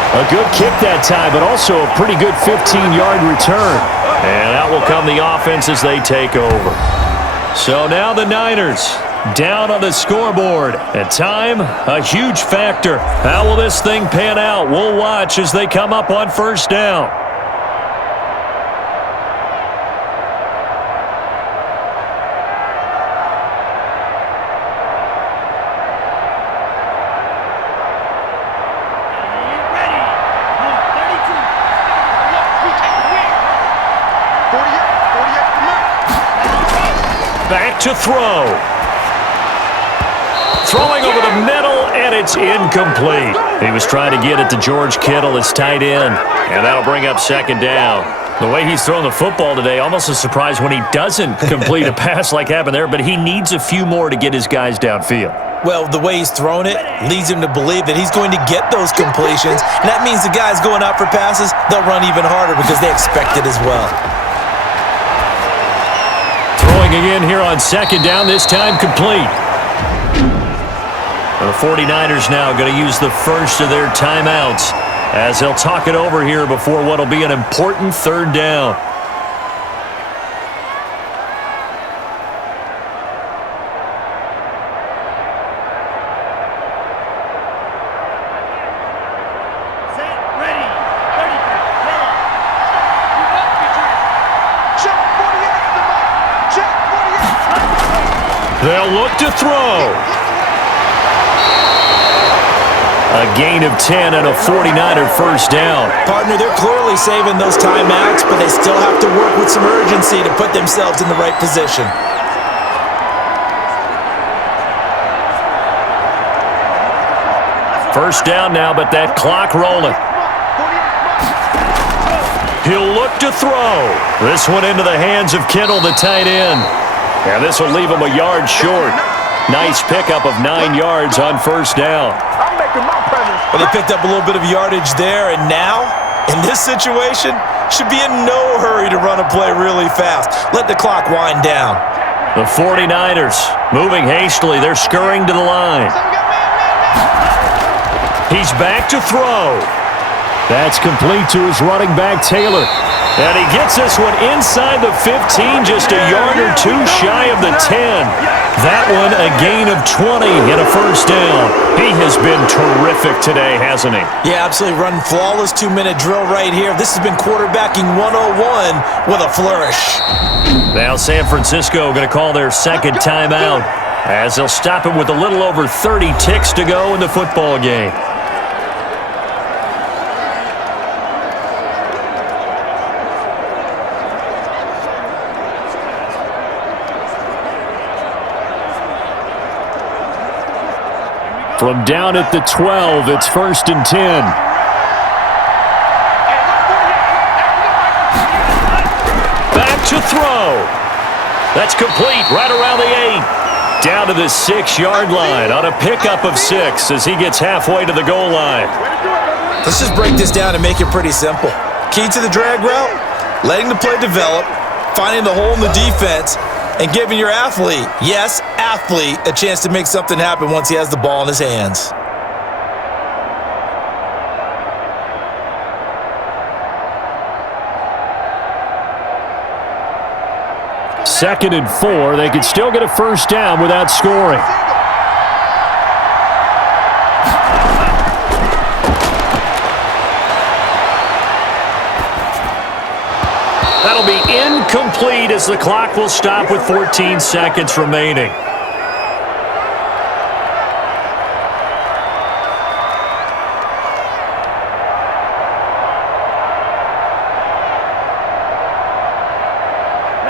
A good kick that time, but also a pretty good 15-yard return. And out will come the offense as they take over. So now the Niners down on the scoreboard. At time, a huge factor. How will this thing pan out? We'll watch as they come up on 1st down. Back to throw. Throwing over the middle, and it's incomplete. He was trying to get it to George Kittle, his tight end, and that'll bring up 2nd down. The way he's throwing the football today, almost a surprise when he doesn't complete a pass like happened there, but he needs a few more to get his guys downfield. Well, the way he's thrown it leads him to believe that he's going to get those completions, and that means the guys going out for passes, they'll run even harder because they expect it as well. Throwing again here on 2nd down, this time complete. The 49ers now going to use the first of their timeouts as they'll talk it over here before what will be an important 3rd down. They'll look to throw. A gain of 10 and a 49er 1st down. Partner, they're clearly saving those timeouts, but they still have to work with some urgency to put themselves in the right position. First down now, but that clock rolling. He'll look to throw. This one into the hands of Kittle, the tight end. And this will leave him a yard short. Nice pickup of 9 yards on 1st down. Well, they picked up a little bit of yardage there, and now, in this situation, should be in no hurry to run a play really fast. Let the clock wind down. The 49ers moving hastily. They're scurrying to the line. He's back to throw. That's complete to his running back, Taylor. And he gets this one inside the 15, just a yard or 2 shy of the 10. That one a gain of 20 and a 1st down. He has been terrific today, hasn't he? Yeah, absolutely. Running flawless 2-minute drill right here. This has been quarterbacking 101 with a flourish. Now San Francisco going to call their 2nd timeout as they'll stop him with a little over 30 ticks to go in the football game. From down at the 12, it's 1st and 10. Back to throw. That's complete right around the 8. Down to the 6-yard line on a pickup of 6 as he gets halfway to the goal line. Let's just break this down and make it pretty simple. Key to the drag route, letting the play develop, finding the hole in the defense, and giving your athlete, yes, athlete, a chance to make something happen once he has the ball in his hands. Second and 4. They could still get a first down without scoring. That'll be incomplete as the clock will stop with 14 seconds remaining.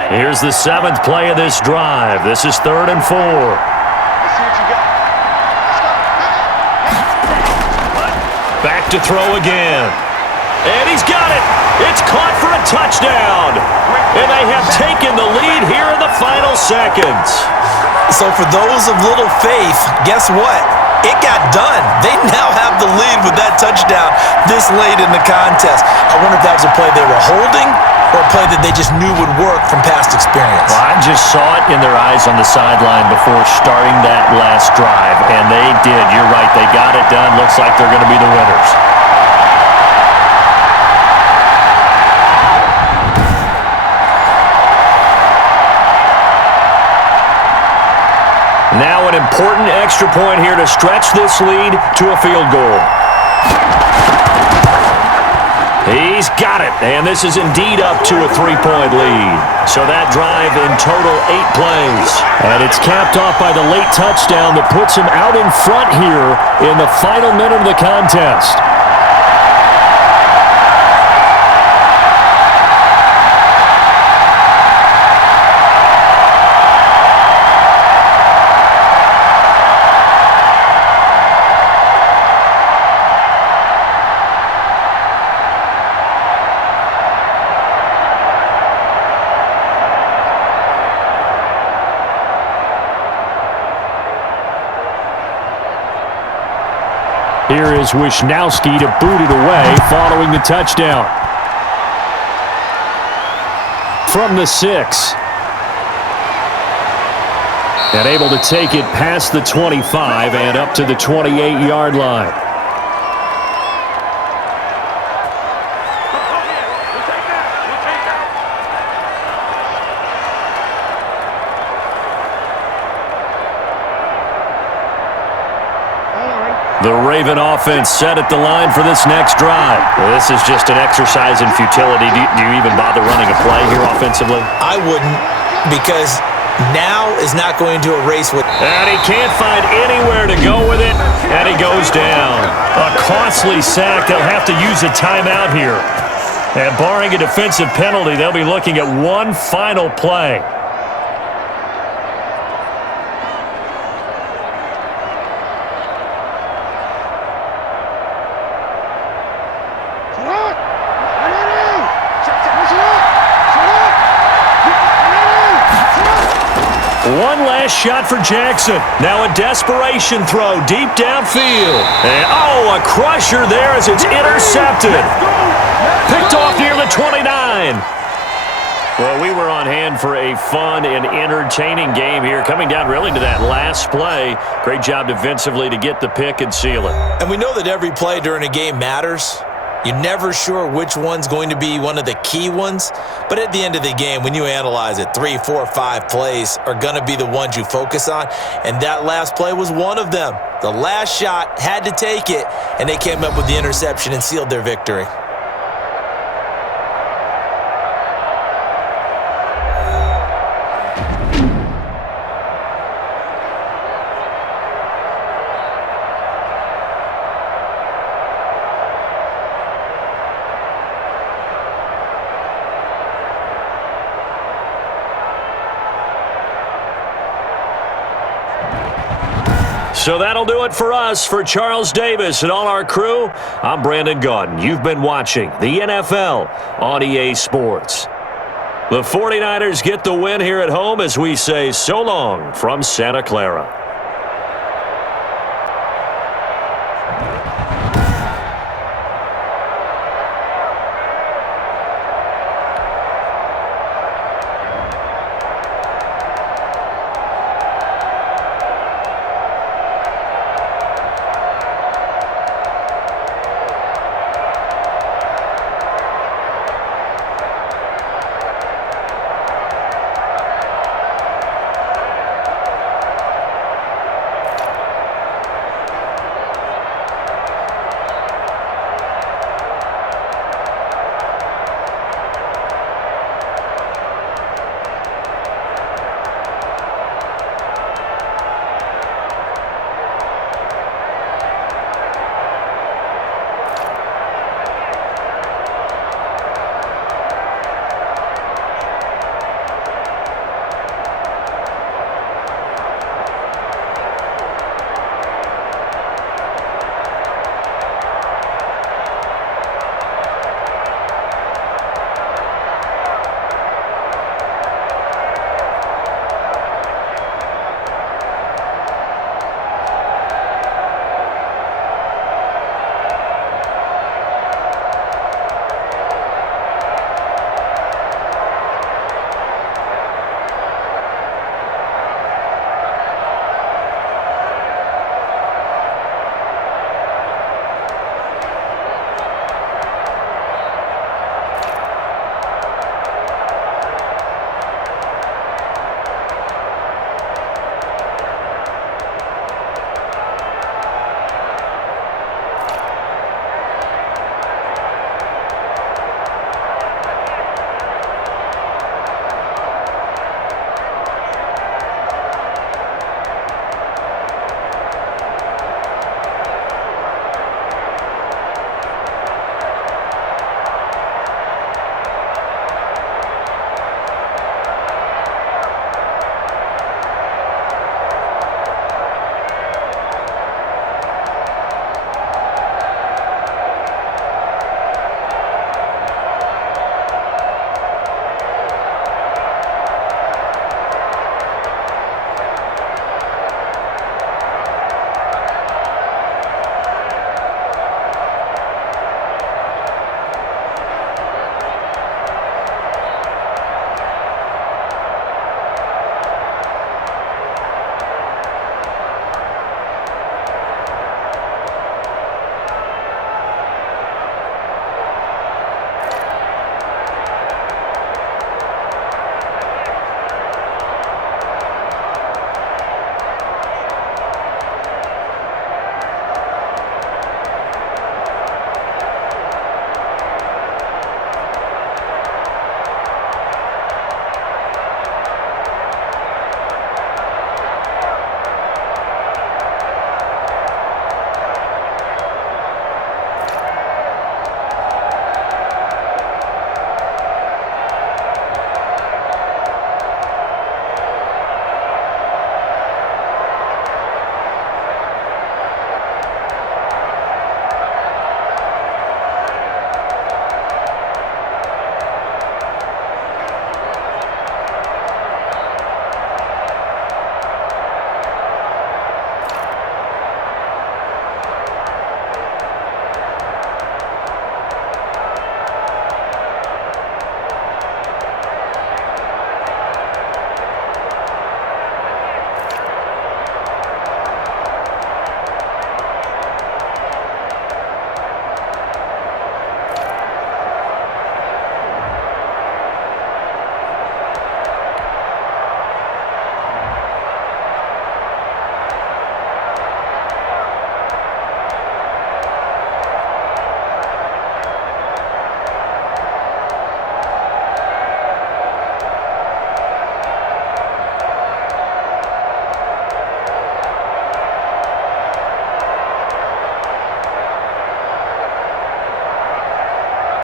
Here's the 7th play of this drive. This is 3rd and 4. Let's see what you got. Back to throw again. And he's got it. It's caught for a touchdown. And they have taken the lead here in the final seconds. So for those of little faith, guess what? It got done. They now have the lead with that touchdown this late in the contest. I wonder if that was a play they were holding or a play that they just knew would work from past experience. Well, I just saw it in their eyes on the sideline before starting that last drive, and they did. You're right. They got it done. Looks like they're going to be the winners. Now an important extra point here to stretch this lead to a field goal. He's got it, and this is indeed up to a 3-point lead. So that drive in total 8 plays. And it's capped off by the late touchdown that puts him out in front here in the final minute of the contest. Here is Wisnowski to boot it away following the touchdown. From the 6. And able to take it past the 25 and up to the 28-yard line. The Raven offense set at the line for this next drive. Well, this is just an exercise in futility. Do you even bother running a play here offensively? I wouldn't, because now is not going to erase what... And he can't find anywhere to go with it, and he goes down. A costly sack. They'll have to use a timeout here. And barring a defensive penalty, they'll be looking at one final play. One last shot for Jackson. Now a desperation throw deep downfield. And, a crusher there as it's intercepted. Picked off near the 29. Well, we were on hand for a fun and entertaining game here. Coming down really to that last play. Great job defensively to get the pick and seal it. And we know that every play during a game matters. You're never sure which one's going to be one of the key ones. But at the end of the game, when you analyze it, 3, 4, 5 plays are going to be the ones you focus on. And that last play was one of them. The last shot had to take it, and they came up with the interception and sealed their victory. So that'll do it for us. For Charles Davis and all our crew, I'm Brandon Gaudin. You've been watching the NFL on EA Sports. The 49ers get the win here at home as we say so long from Santa Clara.